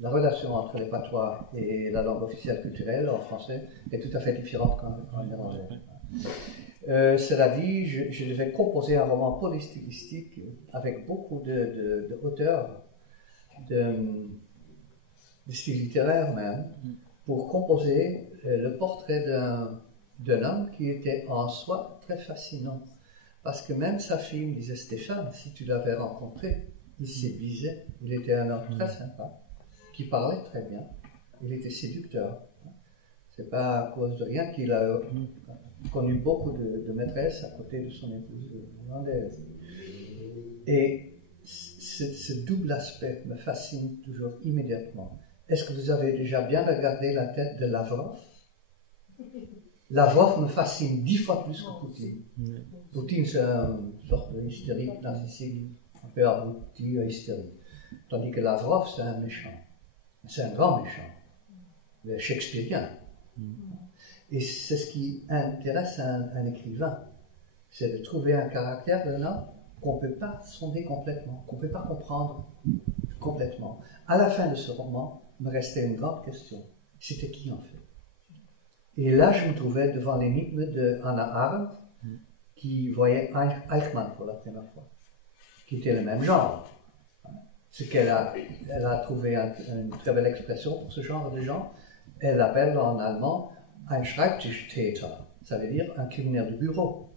la relation entre les patois et la langue officielle culturelle en français est tout à fait différente qu'en néerlandais. Cela dit, je devais composer un roman polystylistique avec beaucoup de hauteur, de style littéraire même, pour composer le portrait d'un homme qui était en soi très fascinant. Parce que même sa fille me disait, Stéphane, si tu l'avais rencontré, il séduisait. Il était un homme très sympa, qui parlait très bien. Il était séducteur. C'est pas à cause de rien qu'il a connu beaucoup de maîtresses à côté de son épouse hollandaise. Et ce double aspect me fascine toujours immédiatement. Est-ce que vous avez déjà bien regardé la tête de Lavrov? Lavrov me fascine 10 fois plus que Poutine. Poutine, c'est une sorte de hystérique narcissique, un peu abouti, hystérique. Tandis que Lavrov, c'est un méchant. C'est un grand méchant, le shakespearien. Et c'est ce qui intéresse un écrivain, c'est de trouver un caractère d'un homme qu'on ne peut pas sonder complètement, qu'on ne peut pas comprendre complètement. À la fin de ce roman, me restait une grande question. C'était qui en fait? Et là, je me trouvais devant l'énigme de Hannah Arendt, qui voyait Eichmann pour la première fois, qui était le même genre. Ce qu'elle a trouvé une très belle expression pour ce genre de gens. Elle l'appelle en allemand ein Schreibtischtäter, ça veut dire un criminel de bureau,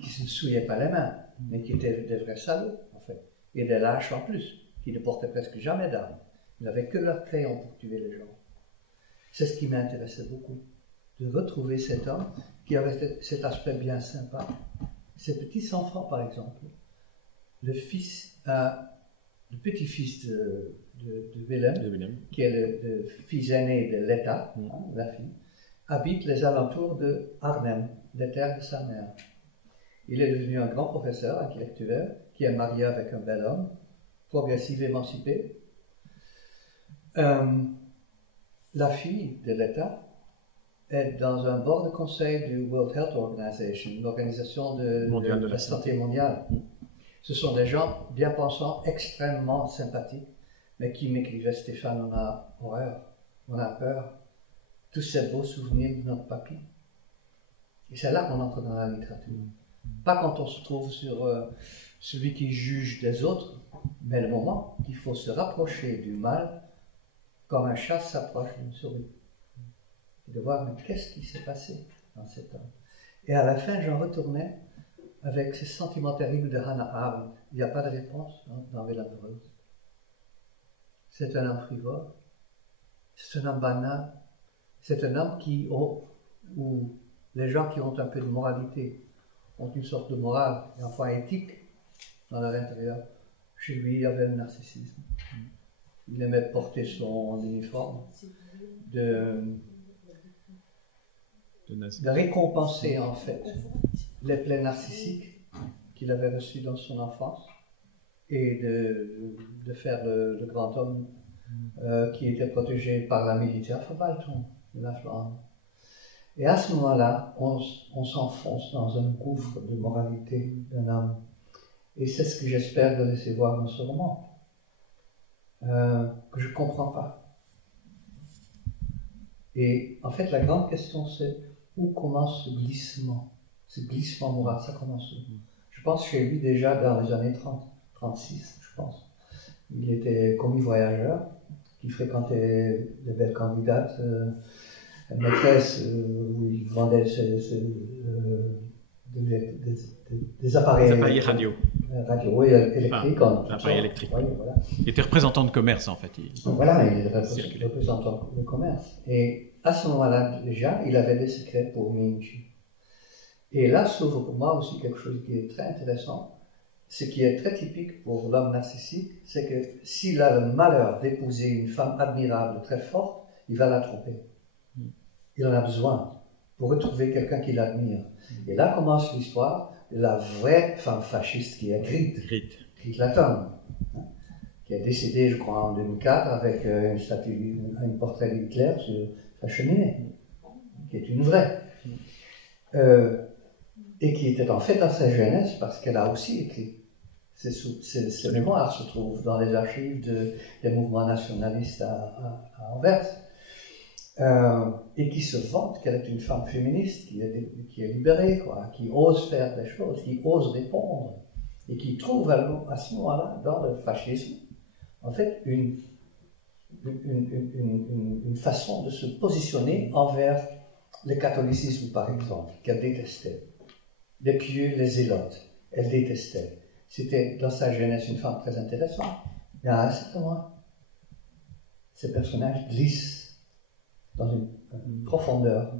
qui ne se souillait pas les mains, mais qui était des vrais salauds, en fait, et des lâches en plus, qui ne portaient presque jamais d'armes. Ils n'avaient que leur crayon pour tuer les gens. C'est ce qui m'intéressait beaucoup, de retrouver cet homme qui avait cet aspect bien sympa. Ces petits enfants, par exemple, le petit-fils de Willem, qui est le fils aîné de Letta, la fille, habite les alentours de Arnhem, les terres de sa mère. Il est devenu un grand professeur intellectuel qui est marié avec un bel homme, progressif émancipé. La fille de Letta est dans un board de conseil du World Health Organization, l'organisation de la santé mondiale. Ce sont des gens bien pensants, extrêmement sympathiques, mais qui m'écrivaient, Stéphane, on a horreur, on a peur, tous ces beaux souvenirs de notre papy. Et c'est là qu'on entre dans la littérature. Pas quand on se trouve sur celui qui juge des autres, mais le moment qu'il faut se rapprocher du mal, comme un chat s'approche d'une souris. Et de voir, mais qu'est-ce qui s'est passé dans cet homme? Et à la fin, j'en retournais avec ces sentiments terribles de Hannah Arendt. Il n'y a pas de réponse dans Willem Freud. C'est un homme frivole, c'est un homme banal, c'est un homme où les gens qui ont un peu de moralité ont une sorte de morale, et enfin éthique, dans leur intérieur. Chez lui, il y avait le narcissisme. Il aimait porter son uniforme, de récompenser en fait les plaies narcissiques qu'il avait reçues dans son enfance et de faire le grand homme qui était protégé par la militaire Verwaltung de la Flandre. Et à ce moment-là, on s'enfonce dans un gouffre de moralité d'un homme. Et c'est ce que j'espère de laisser voir dans ce roman, que je ne comprends pas. Et en fait, la grande question, c'est où commence ce glissement moral, ça commence où? Je pense chez lui déjà dans les années 30, 36, je pense. Il était commis voyageur, qui fréquentait des belles candidates, une maîtresse où il vendait des appareils radio. Oui, électriques. Appareils électriques. Oui, voilà. Il était représentant de commerce, en fait. Voilà, mais il représentant le commerce. Et à ce moment-là, déjà, il avait des secrets pour Minchi. Et là s'ouvre pour moi aussi quelque chose qui est très intéressant. Ce qui est très typique pour l'homme narcissique, c'est que s'il a le malheur d'épouser une femme admirable, très forte, il va la tromper. Il en a besoin pour retrouver quelqu'un qu'il admire. Et là commence l'histoire de la vraie femme fasciste qui est Grit Latom, qui est décédée, je crois, en 2004 avec une statue, un portrait d'Hitler sur sa cheminée, qui est une vraie. Et qui était en fait dans sa jeunesse parce qu'elle a aussi écrit. Ses mémoires se trouvent dans les archives des mouvements nationalistes à Anvers. Et qui se vante qu'elle est une femme féministe, qui est libérée, quoi, qui ose faire des choses, qui ose répondre, et qui trouve à ce moment-là, dans le fascisme, en fait, une façon de se positionner envers le catholicisme, par exemple, qu'elle détestait. Les pieux, les zélotes, elle détestait. C'était dans sa jeunesse une femme très intéressante. Mais à un certain moment, ces personnages glissent dans une profondeur,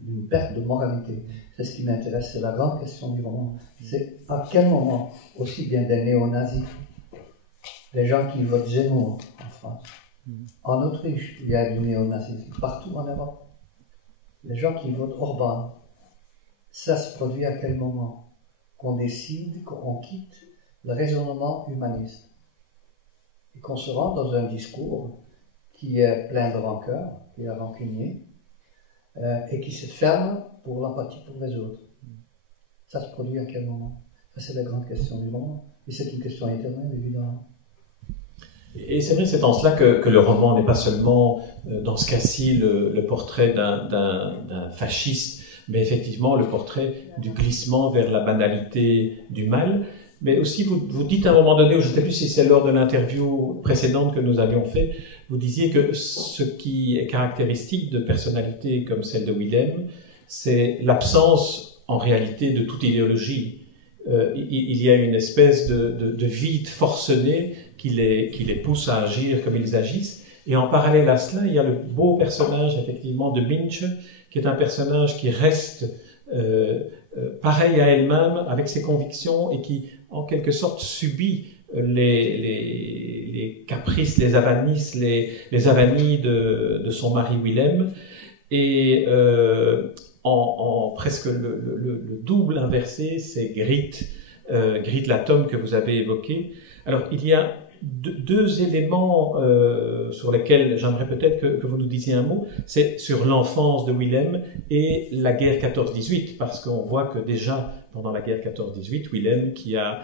une perte de moralité. C'est ce qui m'intéresse, c'est la grande question du roman. C'est à quel moment, aussi bien des néo-nazis, des gens qui votent Zemmour en France, en Autriche, il y a du néo-nazisme, partout en Europe, les gens qui votent Orban, ça se produit à quel moment? Qu'on décide, qu'on quitte le raisonnement humaniste et qu'on se rend dans un discours qui est plein de rancœur, qui est rancunier, et qui se ferme pour l'empathie pour les autres. Ça se produit à quel moment? Ça, c'est la grande question du roman. Et c'est une question éternelle, évidemment. Et c'est vrai, c'est en cela que le roman n'est pas seulement, dans ce cas-ci, le portrait d'un fasciste, mais effectivement le portrait du glissement vers la banalité du mal. Mais aussi, vous dites à un moment donné, je ne sais plus si c'est lors de l'interview précédente que nous avions fait, vous disiez que ce qui est caractéristique de personnalités comme celle de Willem, c'est l'absence, en réalité, de toute idéologie. Il y a une espèce de vide forcené qui les pousse à agir comme ils agissent. Et en parallèle à cela, il y a le beau personnage, effectivement, de Minche, qui est un personnage qui reste pareil à elle-même, avec ses convictions, et qui, en quelque sorte, subit les caprices, les avanices, les avanies de son mari Willem, et en presque le double inversé, c'est Grit Latom que vous avez évoqué. Alors, il y a deux éléments sur lesquels j'aimerais peut-être que vous nous disiez un mot. C'est sur l'enfance de Willem et la guerre 14-18, parce qu'on voit que déjà pendant la guerre 14-18, Willem, qui a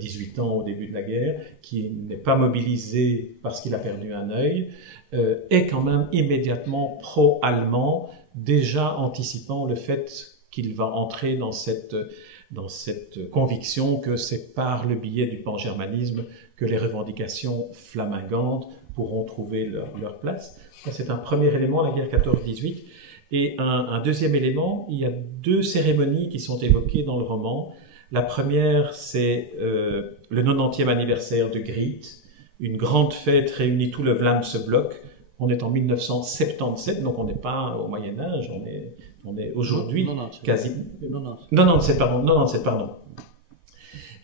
18 ans au début de la guerre, qui n'est pas mobilisé parce qu'il a perdu un œil, est quand même immédiatement pro-allemand, déjà anticipant le fait qu'il va entrer dans cette conviction que c'est par le biais du pan-germanisme que les revendications flamingantes pourront trouver leur place. Ça, c'est un premier élément, la guerre 14-18. Et un deuxième élément, il y a deux cérémonies qui sont évoquées dans le roman. La première, c'est le 90e anniversaire de Grit, une grande fête réunit tout le Vlaamse bloc. On est en 1977, donc on n'est pas au Moyen-Âge, on est aujourd'hui quasi... 97, pardon.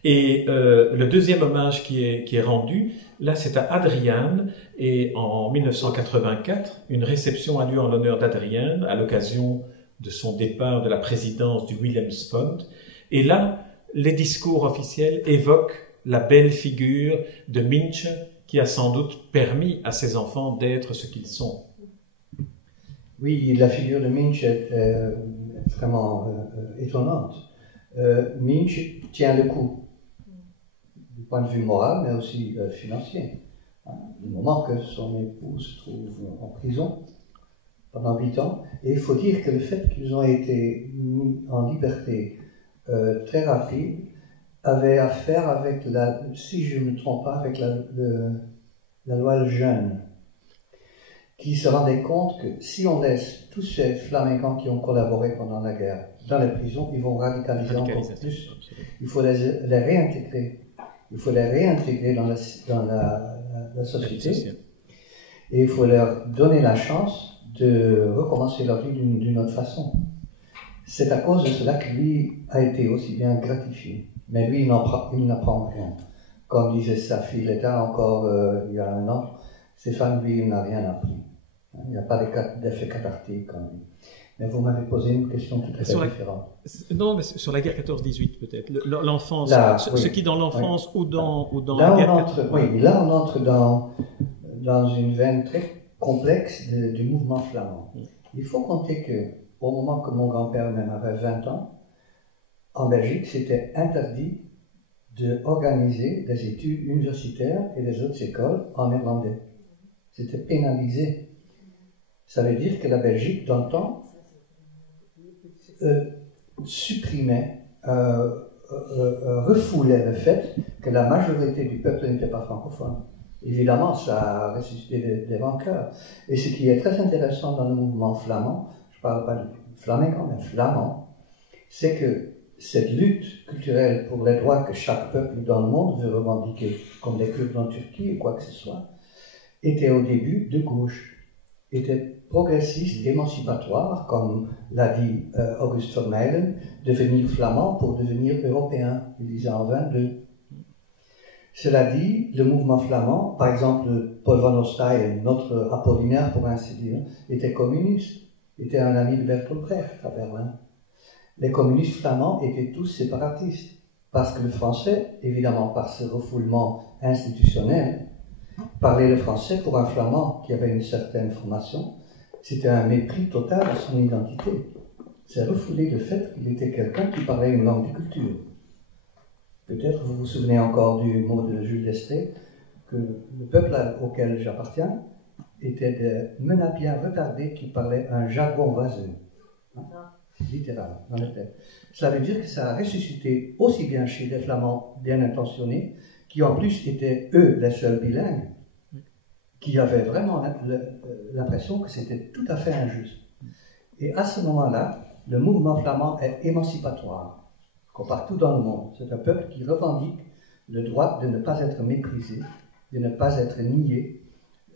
Et le deuxième hommage qui est rendu, là c'est à Adriaan, et en 1984, une réception a lieu en l'honneur d'Adriaan à l'occasion de son départ de la présidence du Willemsfonds. Et là, les discours officiels évoquent la belle figure de Minche qui a sans doute permis à ses enfants d'être ce qu'ils sont. Oui, la figure de Minche est vraiment étonnante. Minche tient le coup, du point de vue moral, mais aussi financier. Du moment que son époux se trouve en prison pendant 8 ans, et il faut dire que le fait qu'ils ont été mis en liberté très rapide avait affaire avec, si je ne me trompe pas, avec la loi Lejeune, qui se rendait compte que si on laisse tous ces flamingants qui ont collaboré pendant la guerre dans les prisons, ils vont radicaliser encore plus. Absolument. Il faut les réintégrer. Il faut les réintégrer dans la société. Et il faut leur donner la chance de recommencer leur vie d'une autre façon. C'est à cause de cela que lui a été aussi bien gratifié. Mais lui, il n'apprend rien. Comme disait sa fille Letta encore il y a un an, Stéphane, lui, il n'a rien appris. Il n'y a pas d'effet cathartique comme lui. Mais vous m'avez posé une question tout à fait différente. Non, mais sur la guerre 14-18 peut-être. L'enfance, oui. Ce qui dans l'enfance ou dans là, la guerre là, on entre dans une veine très complexe du mouvement flamand. Il faut compter qu'au moment que mon grand-père même avait 20 ans, en Belgique, c'était interdit d'organiser des études universitaires et des autres écoles en néerlandais. C'était pénalisé. Ça veut dire que la Belgique, dans le temps, supprimait, refoulait le fait que la majorité du peuple n'était pas francophone. Évidemment, ça a ressuscité des rancœurs. Et ce qui est très intéressant dans le mouvement flamand, je ne parle pas du flamenco, mais flamand, c'est que cette lutte culturelle pour les droits que chaque peuple dans le monde veut revendiquer, comme les Kurdes en Turquie ou quoi que ce soit, était au début de gauche, était progressiste, émancipatoire, comme l'a dit August Vermeulen, devenir flamand pour devenir européen, il disait en 22. Cela dit, le mouvement flamand, par exemple Paul van Ostaaien, notre Apollinaire pour ainsi dire, était communiste, était un ami de Bertolt Brecht à Berlin. Les communistes flamands étaient tous séparatistes, parce que le français, évidemment par ce refoulement institutionnel, parler le français pour un flamand qui avait une certaine formation, c'était un mépris total de son identité. C'est refouler le fait qu'il était quelqu'un qui parlait une langue de culture. Peut-être vous vous souvenez encore du mot de Jules Destrée, que le peuple auquel j'appartiens était des menapiens retardés qui parlaient un jargon vaseux. Littéral, dans la tête. Cela veut dire que ça a ressuscité aussi bien chez des Flamands bien intentionnés, qui en plus étaient eux les seuls bilingues, qui avaient vraiment l'impression que c'était tout à fait injuste. Et à ce moment-là, le mouvement flamand est émancipatoire, comme partout dans le monde. C'est un peuple qui revendique le droit de ne pas être méprisé, de ne pas être nié,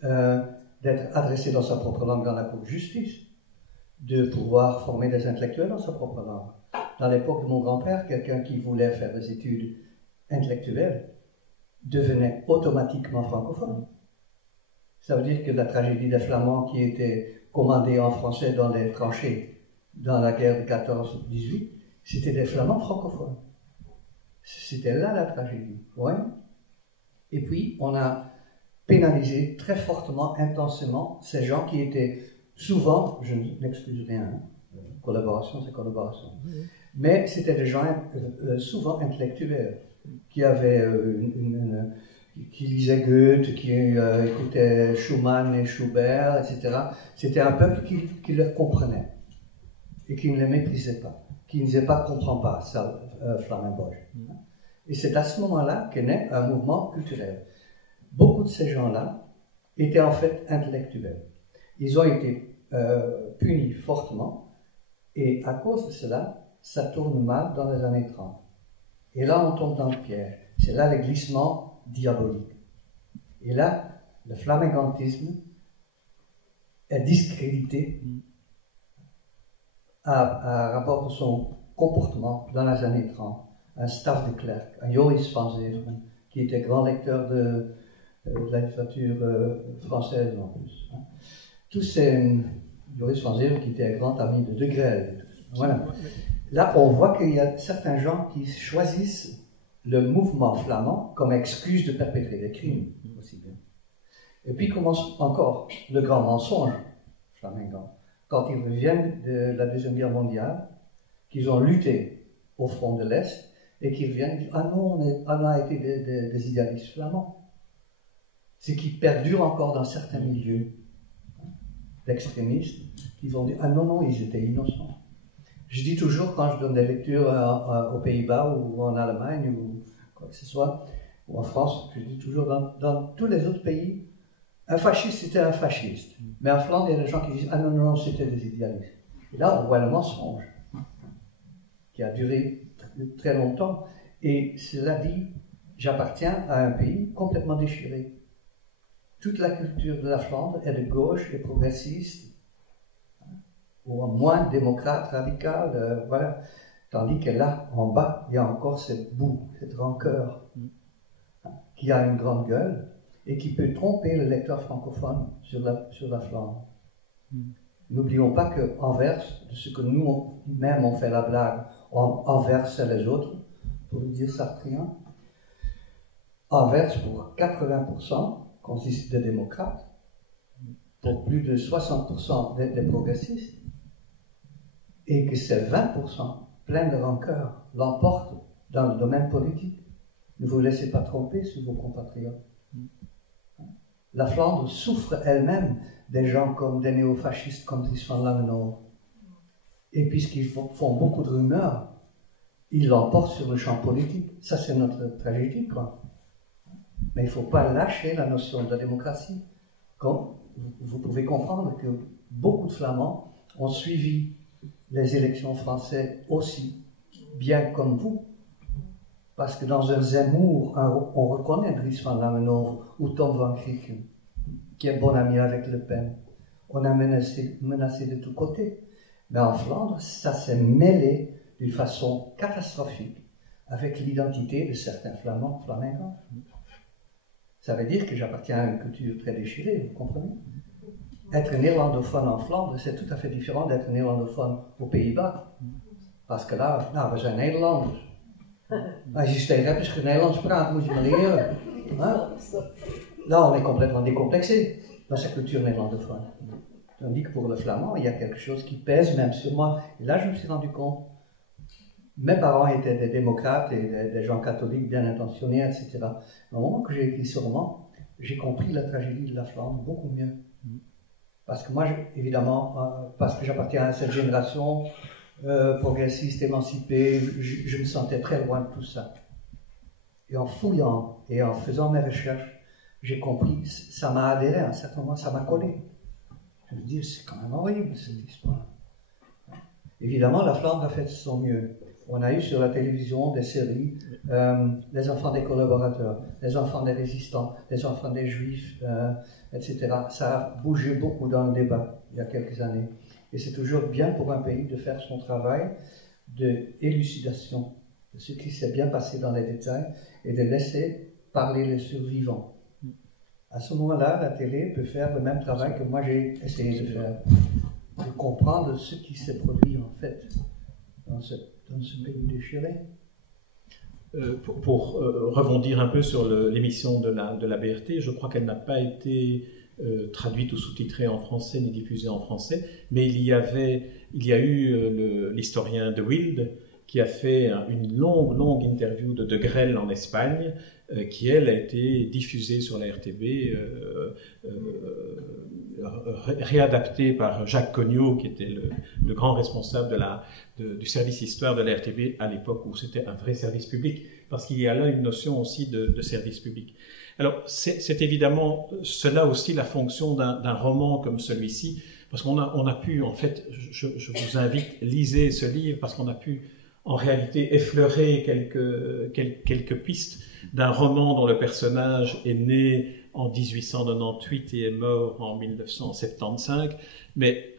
d'être adressé dans sa propre langue dans la cour de justice, de pouvoir former des intellectuels dans sa propre langue. Dans l'époque de mon grand-père, quelqu'un qui voulait faire des études intellectuelles devenait automatiquement francophone. Ça veut dire que la tragédie des Flamands qui était commandée en français dans les tranchées dans la guerre de 14-18, c'était des Flamands francophones. C'était là la tragédie. Ouais. Et puis, on a pénalisé très fortement, intensément, ces gens qui étaient souvent, je n'excuse rien, collaboration c'est collaboration, mais c'était des gens souvent intellectuels, qui avaient qui lisaient Goethe, qui écoutaient Schumann et Schubert, etc. C'était un peuple qui les comprenait et qui ne les méprisait pas, qui ne disait pas comprend pas ça, Flammenbosch. Et c'est à ce moment-là qu'est né un mouvement culturel. Beaucoup de ces gens-là étaient en fait intellectuels. Ils ont été punis fortement, et à cause de cela, ça tourne mal dans les années 30. Et là, on tombe dans le piège. C'est là le glissement diabolique. Et là, le flamengantisme est discrédité à rapport de son comportement dans les années 30. Un Staaf de Klerk, un Joris van Zeveren, qui était grand lecteur de la littérature française en plus. Tous ces Joris van Zeveren qui était un grand ami de De Grelle. Voilà. Là, on voit qu'il y a certains gens qui choisissent le mouvement flamand comme excuse de perpétrer des crimes, aussi bien. Et puis commence encore le grand mensonge flamingant. Quand ils reviennent de la Deuxième Guerre mondiale, qu'ils ont lutté au front de l'Est, et qu'ils reviennent et disent « Ah non, on a été des idéalistes flamands ». Ce qui perdure encore dans certains milieux d'extrémistes, qui vont dire « Ah non, non, ils étaient innocents ». Je dis toujours, quand je donne des lectures aux Pays-Bas ou en Allemagne ou quoi que ce soit, ou en France, je dis toujours, dans tous les autres pays, un fasciste c'était un fasciste. Mais en Flandre, il y a des gens qui disent « Ah non, non, non, c'était des idéalistes ». Et là, on voit le mensonge. qui a duré très longtemps. Et cela dit, j'appartiens à un pays complètement déchiré. Toute la culture de la Flandre est de gauche et progressiste, ou moins démocrate, radical, voilà. Tandis que là, en bas, il y a encore cette boue, cette rancœur, qui a une grande gueule et qui peut tromper le lecteur francophone sur la Flandre. N'oublions pas qu'Anvers, de ce que nous-mêmes on fait la blague, Anvers c'est les autres, pour le dire sartrien, Anvers pour 80% consiste de démocrates, pour plus de 60% des progressistes, et que ces 20% pleins de rancœur l'emportent dans le domaine politique. Ne vous laissez pas tromper sur vos compatriotes. La Flandre souffre elle-même des gens comme des néofascistes comme Dries van Langenhove. Et puisqu'ils font beaucoup de rumeurs, ils l'emportent sur le champ politique. Ça, c'est notre tragédie, quoi. Mais il ne faut pas lâcher la notion de la démocratie. Comme vous pouvez comprendre que beaucoup de Flamands ont suivi les élections françaises aussi bien comme vous. Parce que dans un Zemmour, on reconnaît Dries van Langenhove ou Tom van Grieken, qui est bon ami avec Le Pen. On a menacé de tous côtés. Mais en Flandre, ça s'est mêlé d'une façon catastrophique avec l'identité de certains Flamands flamingants. Ça veut dire que j'appartiens à une culture très déchirée, vous comprenez? Être néerlandophone en Flandre, c'est tout à fait différent d'être néerlandophone aux Pays-Bas. Parce que là, we zijn Nederlanders. Als je tegen hebt, als je Nederlands praat, moet je maar leren. Là, on est complètement décomplexé dans sa culture néerlandophone. Tandis que pour le flamand, il y a quelque chose qui pèse même sur moi. Et là, je me suis rendu compte. Mes parents étaient des démocrates et des gens catholiques bien intentionnés, etc. Au moment que j'ai écrit ce roman, j'ai compris la tragédie de la Flandre beaucoup mieux. Parce que moi, évidemment, parce que j'appartiens à cette génération progressiste, émancipée, je me sentais très loin de tout ça. Et en fouillant et en faisant mes recherches, j'ai compris, ça m'a adhéré à un certain moment, ça m'a collé. Je me dis, c'est quand même horrible cette histoire. Évidemment, la Flandre a fait de son mieux. On a eu sur la télévision des séries, les enfants des collaborateurs, les enfants des résistants, les enfants des juifs, etc. Ça a bougé beaucoup dans le débat il y a quelques années. Et c'est toujours bien pour un pays de faire son travail d'élucidation de ce qui s'est bien passé dans les détails et de laisser parler les survivants. À ce moment-là, la télé peut faire le même travail que moi j'ai essayé de faire, de comprendre ce qui s'est produit en fait dans ce pays déchiré. Pour rebondir un peu sur l'émission de la BRT, je crois qu'elle n'a pas été traduite ou sous-titrée en français ni diffusée en français, mais il y a eu l'historien De Wilde qui a fait une longue interview de Grelle en Espagne, qui elle a été diffusée sur la RTB, réadaptée par Jacques Cognot, qui était le grand responsable du service histoire de la RTB à l'époque où c'était un vrai service public, parce qu'il y a là une notion aussi de service public. Alors c'est évidemment cela aussi la fonction d'un roman comme celui-ci, parce qu'on a pu, en fait, je vous invite, lisez ce livre, parce qu'on a pu en réalité effleurer quelques pistes d'un roman dont le personnage est né en 1898 et est mort en 1975, mais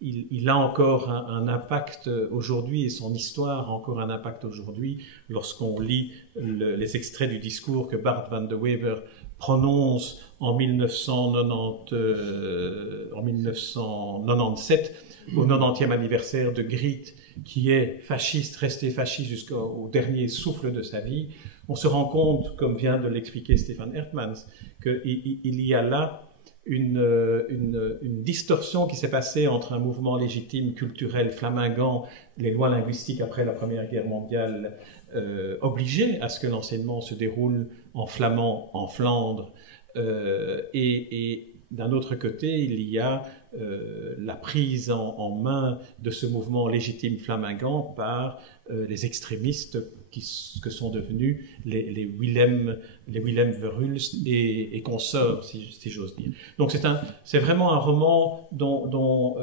il a encore un impact aujourd'hui, et son histoire a encore un impact aujourd'hui lorsqu'on lit les extraits du discours que Bart van de Wever prononce en 1997 au 90e anniversaire de Griet, qui est fasciste, resté fasciste jusqu'au dernier souffle de sa vie. On se rend compte, comme vient de l'expliquer Stefan Hertmans, qu'il y a là une distorsion qui s'est passée entre un mouvement légitime culturel flamingant, les lois linguistiques après la Première Guerre mondiale obligeaient à ce que l'enseignement se déroule en flamand en Flandre, et d'un autre côté, il y a la prise en main de ce mouvement légitime flamingant par les extrémistes que sont devenus les Willem Verhulst et consorts, si j'ose dire. Donc c'est vraiment un roman dont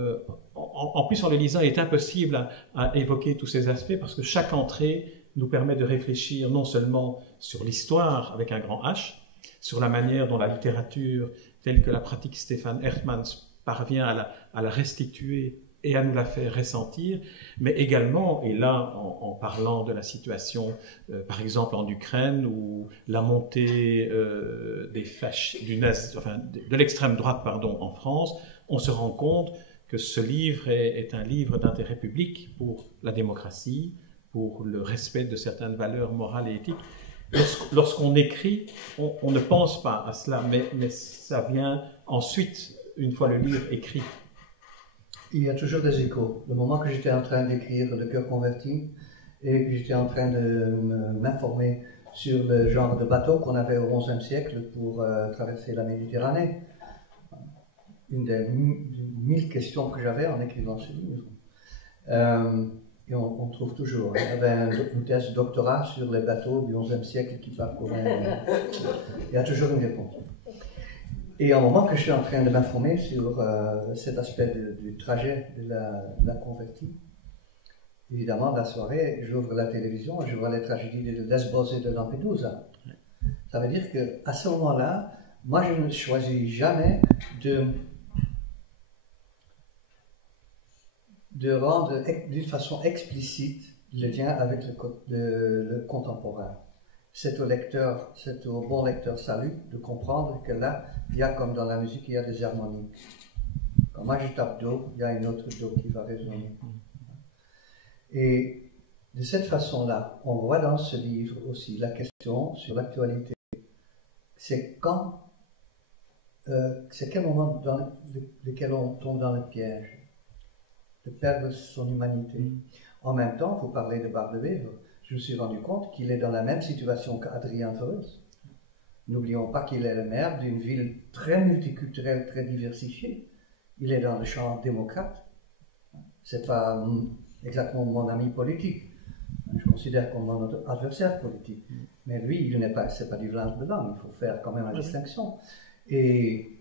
en plus en le lisant, il est impossible à évoquer tous ces aspects parce que chaque entrée nous permet de réfléchir non seulement sur l'histoire avec un grand H, sur la manière dont la littérature telle que la pratique Stéphane Hermans parvient à la restituer et à nous la faire ressentir, mais également, et là en parlant de la situation par exemple en Ukraine ou la montée de l'extrême droite en France, on se rend compte que ce livre est un livre d'intérêt public pour la démocratie, pour le respect de certaines valeurs morales et éthiques. Lorsqu'on écrit, on ne pense pas à cela, mais ça vient ensuite, une fois le livre écrit. Il y a toujours des échos. Le moment que j'étais en train d'écrire Le cœur converti et que j'étais en train de m'informer sur le genre de bateau qu'on avait au XIe siècle pour traverser la Méditerranée, une des 1000 questions que j'avais en écrivant ce livre. Et on trouve toujours. Il y avait une thèse de doctorat sur les bateaux du XIe siècle qui parcouraient. Il y a toujours une réponse. Et au moment que je suis en train de m'informer sur cet aspect du trajet de la convertie, évidemment, la soirée, j'ouvre la télévision et je vois les tragédies de Lesbos et de Lampedusa. Ça veut dire qu'à ce moment-là, moi, je ne choisis jamais de rendre d'une façon explicite le lien avec le contemporain. C'est au bon lecteur salut de comprendre que là, il y a comme dans la musique, il y a des harmonies. Quand moi je tape Do, il y a une autre Do qui va résonner. Et de cette façon-là, on voit dans ce livre aussi la question sur l'actualité. C'est quel moment dans lequel on tombe dans le piège de perdre son humanité. En même temps, vous parlez de Bardewevre, je me suis rendu compte qu'il est dans la même situation qu'Adrien Verhulst. N'oublions pas qu'il est le maire d'une ville très multiculturelle, très diversifiée. Il est dans le champ démocrate. C'est pas exactement mon ami politique. Je considère comme mon adversaire politique. Mais lui, c'est pas du linge blanc. Il faut faire quand même la distinction. Et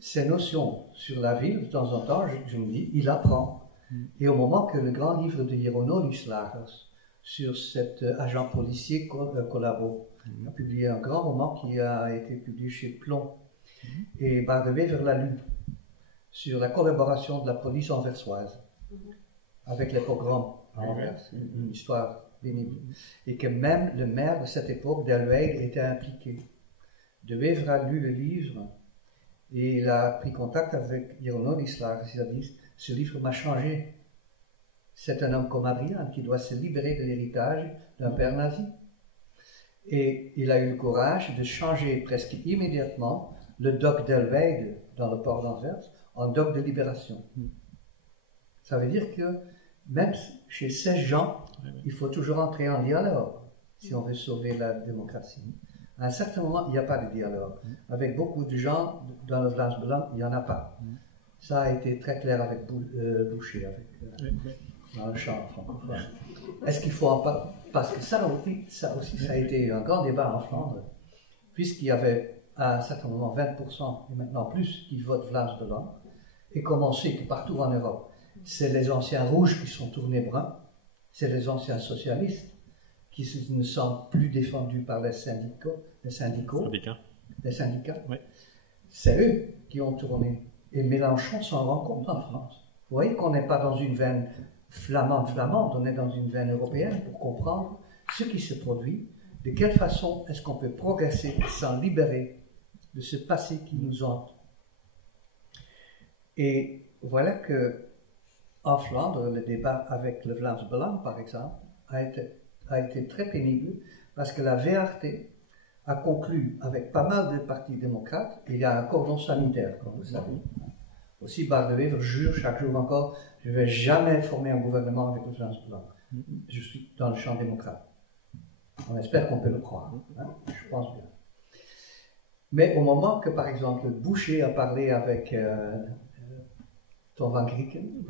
ces notions sur la ville, de temps en temps, je me dis, il apprend. Et au moment que le grand livre de Jeroen Olieslagers sur cet agent policier Collabo a publié un grand roman qui a été publié chez Plomb, et Bardewevre l'a lu, sur la collaboration de la police anversoise avec les pogroms à Anvers, une histoire pénible, et que même le maire de cette époque, Delweil, était impliqué. De Wever a lu le livre et il a pris contact avec Jeroen Olieslagers. Il a dit: ce livre m'a changé. C'est un homme comme Adrien qui doit se libérer de l'héritage d'un père nazi. Et il a eu le courage de changer presque immédiatement le dock Delweil dans le port d'Anvers en dock de libération. Ça veut dire que même chez ces gens, il faut toujours entrer en dialogue si on veut sauver la démocratie. À un certain moment, il n'y a pas de dialogue. Avec beaucoup de gens dans le Vlaams Belang, il n'y en a pas. Ça a été très clair avec Boucher, dans le champ francophone. Est-ce qu'il faut en parler? Parce que ça aussi, ça a été un grand débat en Flandre, puisqu'il y avait à un certain moment 20% et maintenant plus qui votent Vlaams Belang, et comme on sait que partout en Europe, c'est les anciens rouges qui sont tournés bruns, c'est les anciens socialistes qui ne sont plus défendus par les syndicats. Oui. C'est eux qui ont tourné. Et Mélenchon s'en rend compte en France. Vous voyez qu'on n'est pas dans une veine flamande, on est dans une veine européenne pour comprendre ce qui se produit, de quelle façon est-ce qu'on peut progresser sans libérer de ce passé qui nous hante. Et voilà que en Flandre, le débat avec le Vlaams Belang, par exemple, a été très pénible parce que la VRT a conclu avec pas mal de partis démocrates qu'il y a un cordon sanitaire, comme vous savez. Aussi, Bardewevre jure chaque jour encore: je ne vais jamais former un gouvernement avec le Vlaams Belang. Je suis dans le champ démocrate. On espère qu'on peut le croire. Je pense bien. Mais au moment que, par exemple, Boucher a parlé avec Tom van Grieken,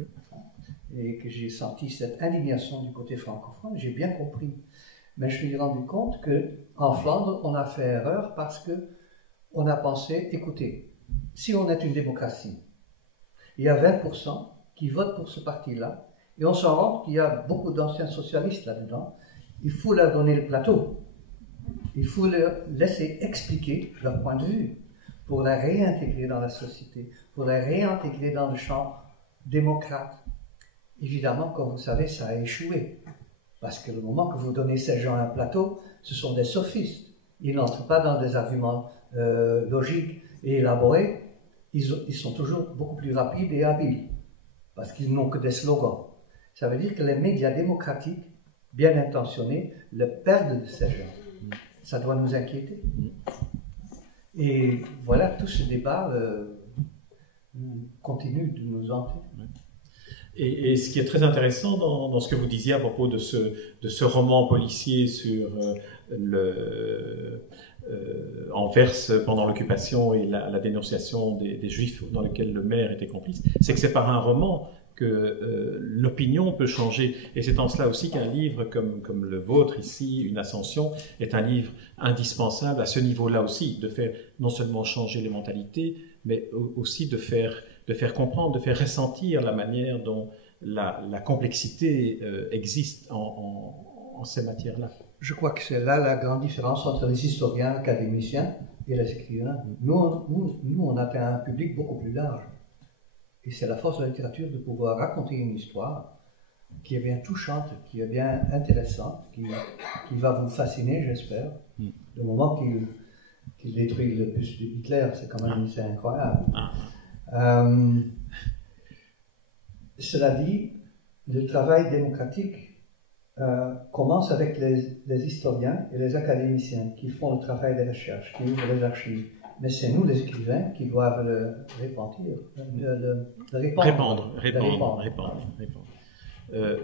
et que j'ai senti cette indignation du côté francophone, j'ai bien compris. Mais je me suis rendu compte qu'en Flandre, on a fait erreur parce qu'on a pensé, écoutez, si on est une démocratie, il y a 20% qui votent pour ce parti-là, et on se rend compte qu'il y a beaucoup d'anciens socialistes là-dedans, il faut leur donner le plateau. Il faut leur laisser expliquer leur point de vue pour les réintégrer dans la société, pour les réintégrer dans le champ démocrate. Évidemment, comme vous savez, ça a échoué. Parce que le moment que vous donnez ces gens un plateau, ce sont des sophistes. Ils n'entrent pas dans des arguments logiques et élaborés. Ils sont toujours beaucoup plus rapides et habiles. Parce qu'ils n'ont que des slogans. Ça veut dire que les médias démocratiques, bien intentionnés, le perdent de ces gens. Ça doit nous inquiéter. Et voilà, tout ce débat continue de nous hanter. Et ce qui est très intéressant dans ce que vous disiez à propos de ce roman policier sur Anvers pendant l'occupation et la dénonciation des Juifs dans lequel le maire était complice, c'est que c'est par un roman que l'opinion peut changer. Et c'est en cela aussi qu'un livre comme le vôtre ici, Une Ascension, est un livre indispensable à ce niveau-là aussi, de faire non seulement changer les mentalités, mais aussi de faire comprendre, de faire ressentir la manière dont la complexité existe en ces matières-là. Je crois que c'est là la grande différence entre les historiens académiciens et les écrivains. Nous, on atteint un public beaucoup plus large. Et c'est la force de la littérature de pouvoir raconter une histoire qui est bien touchante, qui est bien intéressante, qui va vous fasciner, j'espère. Le moment qu'il détruit le buste de Hitler, c'est quand même c'est incroyable. Cela dit, le travail démocratique commence avec les historiens et les académiciens qui font le travail de recherche, qui ouvrent les archives. Mais c'est nous, les écrivains, qui doivent le répandre.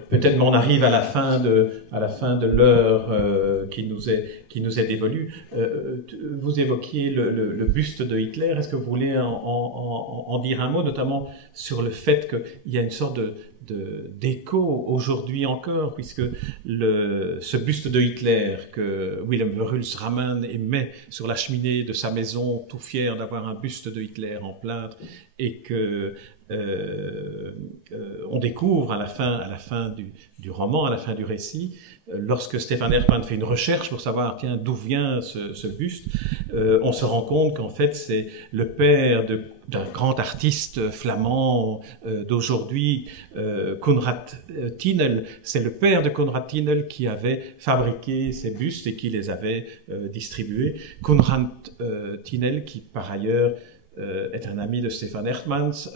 Peut-être qu'on arrive à la fin de l'heure qui nous est dévolue. Vous évoquiez le buste de Hitler. Est-ce que vous voulez en dire un mot, notamment sur le fait qu'il y a une sorte d'écho aujourd'hui encore, puisque ce buste de Hitler que Willem Verhulst ramène et met sur la cheminée de sa maison, tout fier d'avoir un buste de Hitler en plâtre, et que on découvre à la fin du roman, à la fin du récit, lorsque Stefan Hertman fait une recherche pour savoir d'où vient ce buste, on se rend compte qu'en fait c'est le père d'un grand artiste flamand d'aujourd'hui, Konrad Tinel. C'est le père de Konrad Tinel qui avait fabriqué ces bustes et qui les avait distribués. Konrad Tinel, qui par ailleurs est un ami de Stefan Hertmans,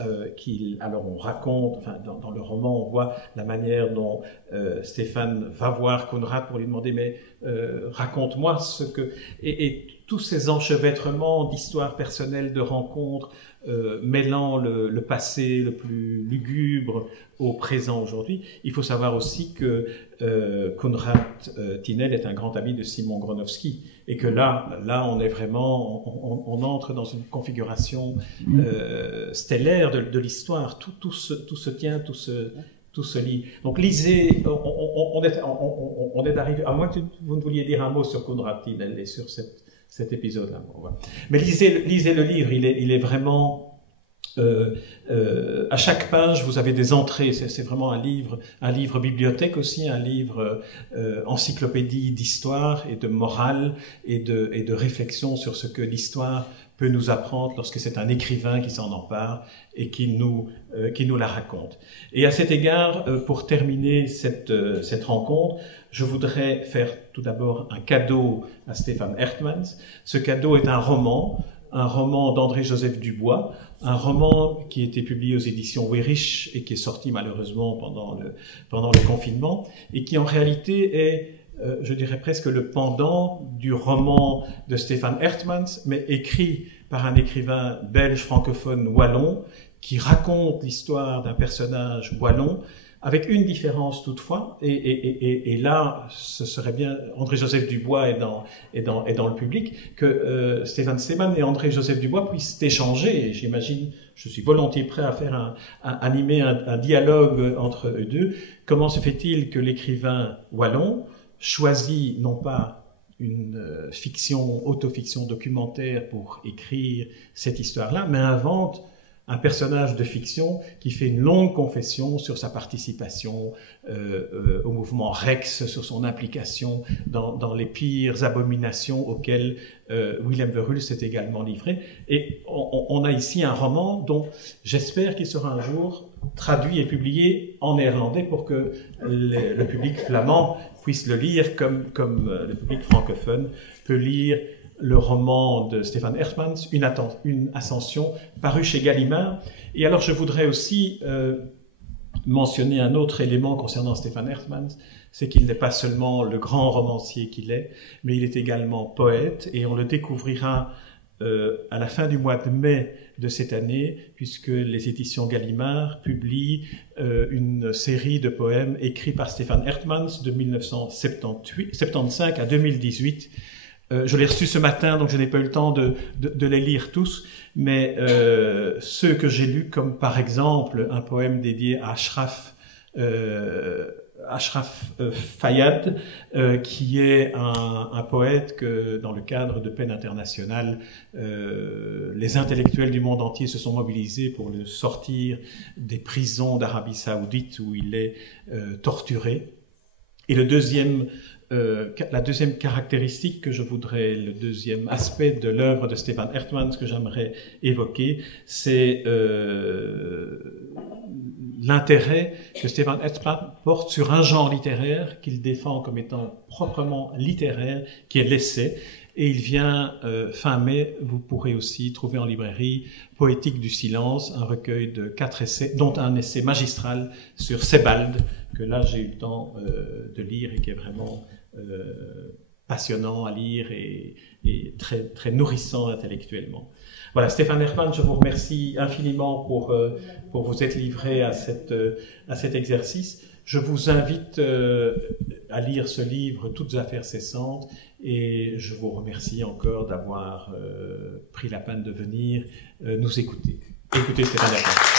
alors on raconte, enfin dans le roman on voit la manière dont Stefan va voir Konrad pour lui demander mais raconte-moi ce que... Et tous ces enchevêtrements d'histoires personnelles, de rencontres, mêlant le passé le plus lugubre au présent aujourd'hui. Il faut savoir aussi que Konrad Tinel est un grand ami de Simon Gronowski, et que là on est vraiment, on entre dans une configuration stellaire de l'histoire. Tout se tient, tout se lit. Donc lisez, on est arrivé, à moins que vous ne vouliez dire un mot sur Konrad Tinel et sur cet épisode-là. Voilà. Mais lisez le livre, il est vraiment... à chaque page, vous avez des entrées. C'est vraiment un livre bibliothèque aussi, un livre encyclopédie d'histoire et de morale et de réflexion sur ce que l'histoire peut nous apprendre lorsque c'est un écrivain qui s'en empare et qui nous la raconte. Et à cet égard, pour terminer cette rencontre, je voudrais faire tout d'abord un cadeau à Stefan Hertmans. Ce cadeau est un roman d'André-Joseph Dubois, un roman qui a été publié aux éditions Weyrich et qui est sorti malheureusement pendant le confinement, et qui en réalité est, je dirais presque le pendant du roman de Stefan Hertmans, mais écrit par un écrivain belge francophone wallon, qui raconte l'histoire d'un personnage wallon, avec une différence toutefois, et là, ce serait bien, André-Joseph Dubois est dans le public, que Stéphane Seemann et André-Joseph Dubois puissent échanger, et j'imagine, je suis volontiers prêt à faire animer un dialogue entre eux deux. Comment se fait-il que l'écrivain wallon choisi non pas une fiction, autofiction documentaire pour écrire cette histoire-là, mais invente un personnage de fiction qui fait une longue confession sur sa participation au mouvement Rex, sur son implication dans les pires abominations auxquelles Willem Verhulst s'est également livré. Et on a ici un roman dont j'espère qu'il sera un jour traduit et publié en néerlandais pour que le public flamand puisse le lire comme le public francophone peut lire le roman de Stefan Hertmans, une ascension, paru chez Gallimard. Et alors je voudrais aussi mentionner un autre élément concernant Stefan Hertmans, c'est qu'il n'est pas seulement le grand romancier qu'il est, mais il est également poète, et on le découvrira à la fin du mois de mai de cette année, puisque les éditions Gallimard publient une série de poèmes écrits par Stefan Hertmans de 1975 à 2018. Je l'ai reçu ce matin, donc je n'ai pas eu le temps de les lire tous, mais ceux que j'ai lus, comme par exemple un poème dédié à Ashraf Fayyad, qui est un poète que, dans le cadre de Peine internationale, les intellectuels du monde entier se sont mobilisés pour le sortir des prisons d'Arabie Saoudite où il est torturé. Et la deuxième caractéristique le deuxième aspect de l'œuvre de Stefan Hertmans que j'aimerais évoquer, c'est l'intérêt que Stefan Hertmans porte sur un genre littéraire qu'il défend comme étant proprement littéraire, qui est l'essai. Et il vient fin mai, vous pourrez aussi trouver en librairie Poétique du silence, un recueil de 4 essais, dont un essai magistral sur Sebald, que là j'ai eu le temps de lire et qui est vraiment passionnant à lire et très, très nourrissant intellectuellement. Voilà, Stefan Hertmans, je vous remercie infiniment pour vous être livré à cet exercice. Je vous invite à lire ce livre, Toutes affaires cessantes, et je vous remercie encore d'avoir pris la peine de venir nous écouter. Écoutez Stefan Hertmans.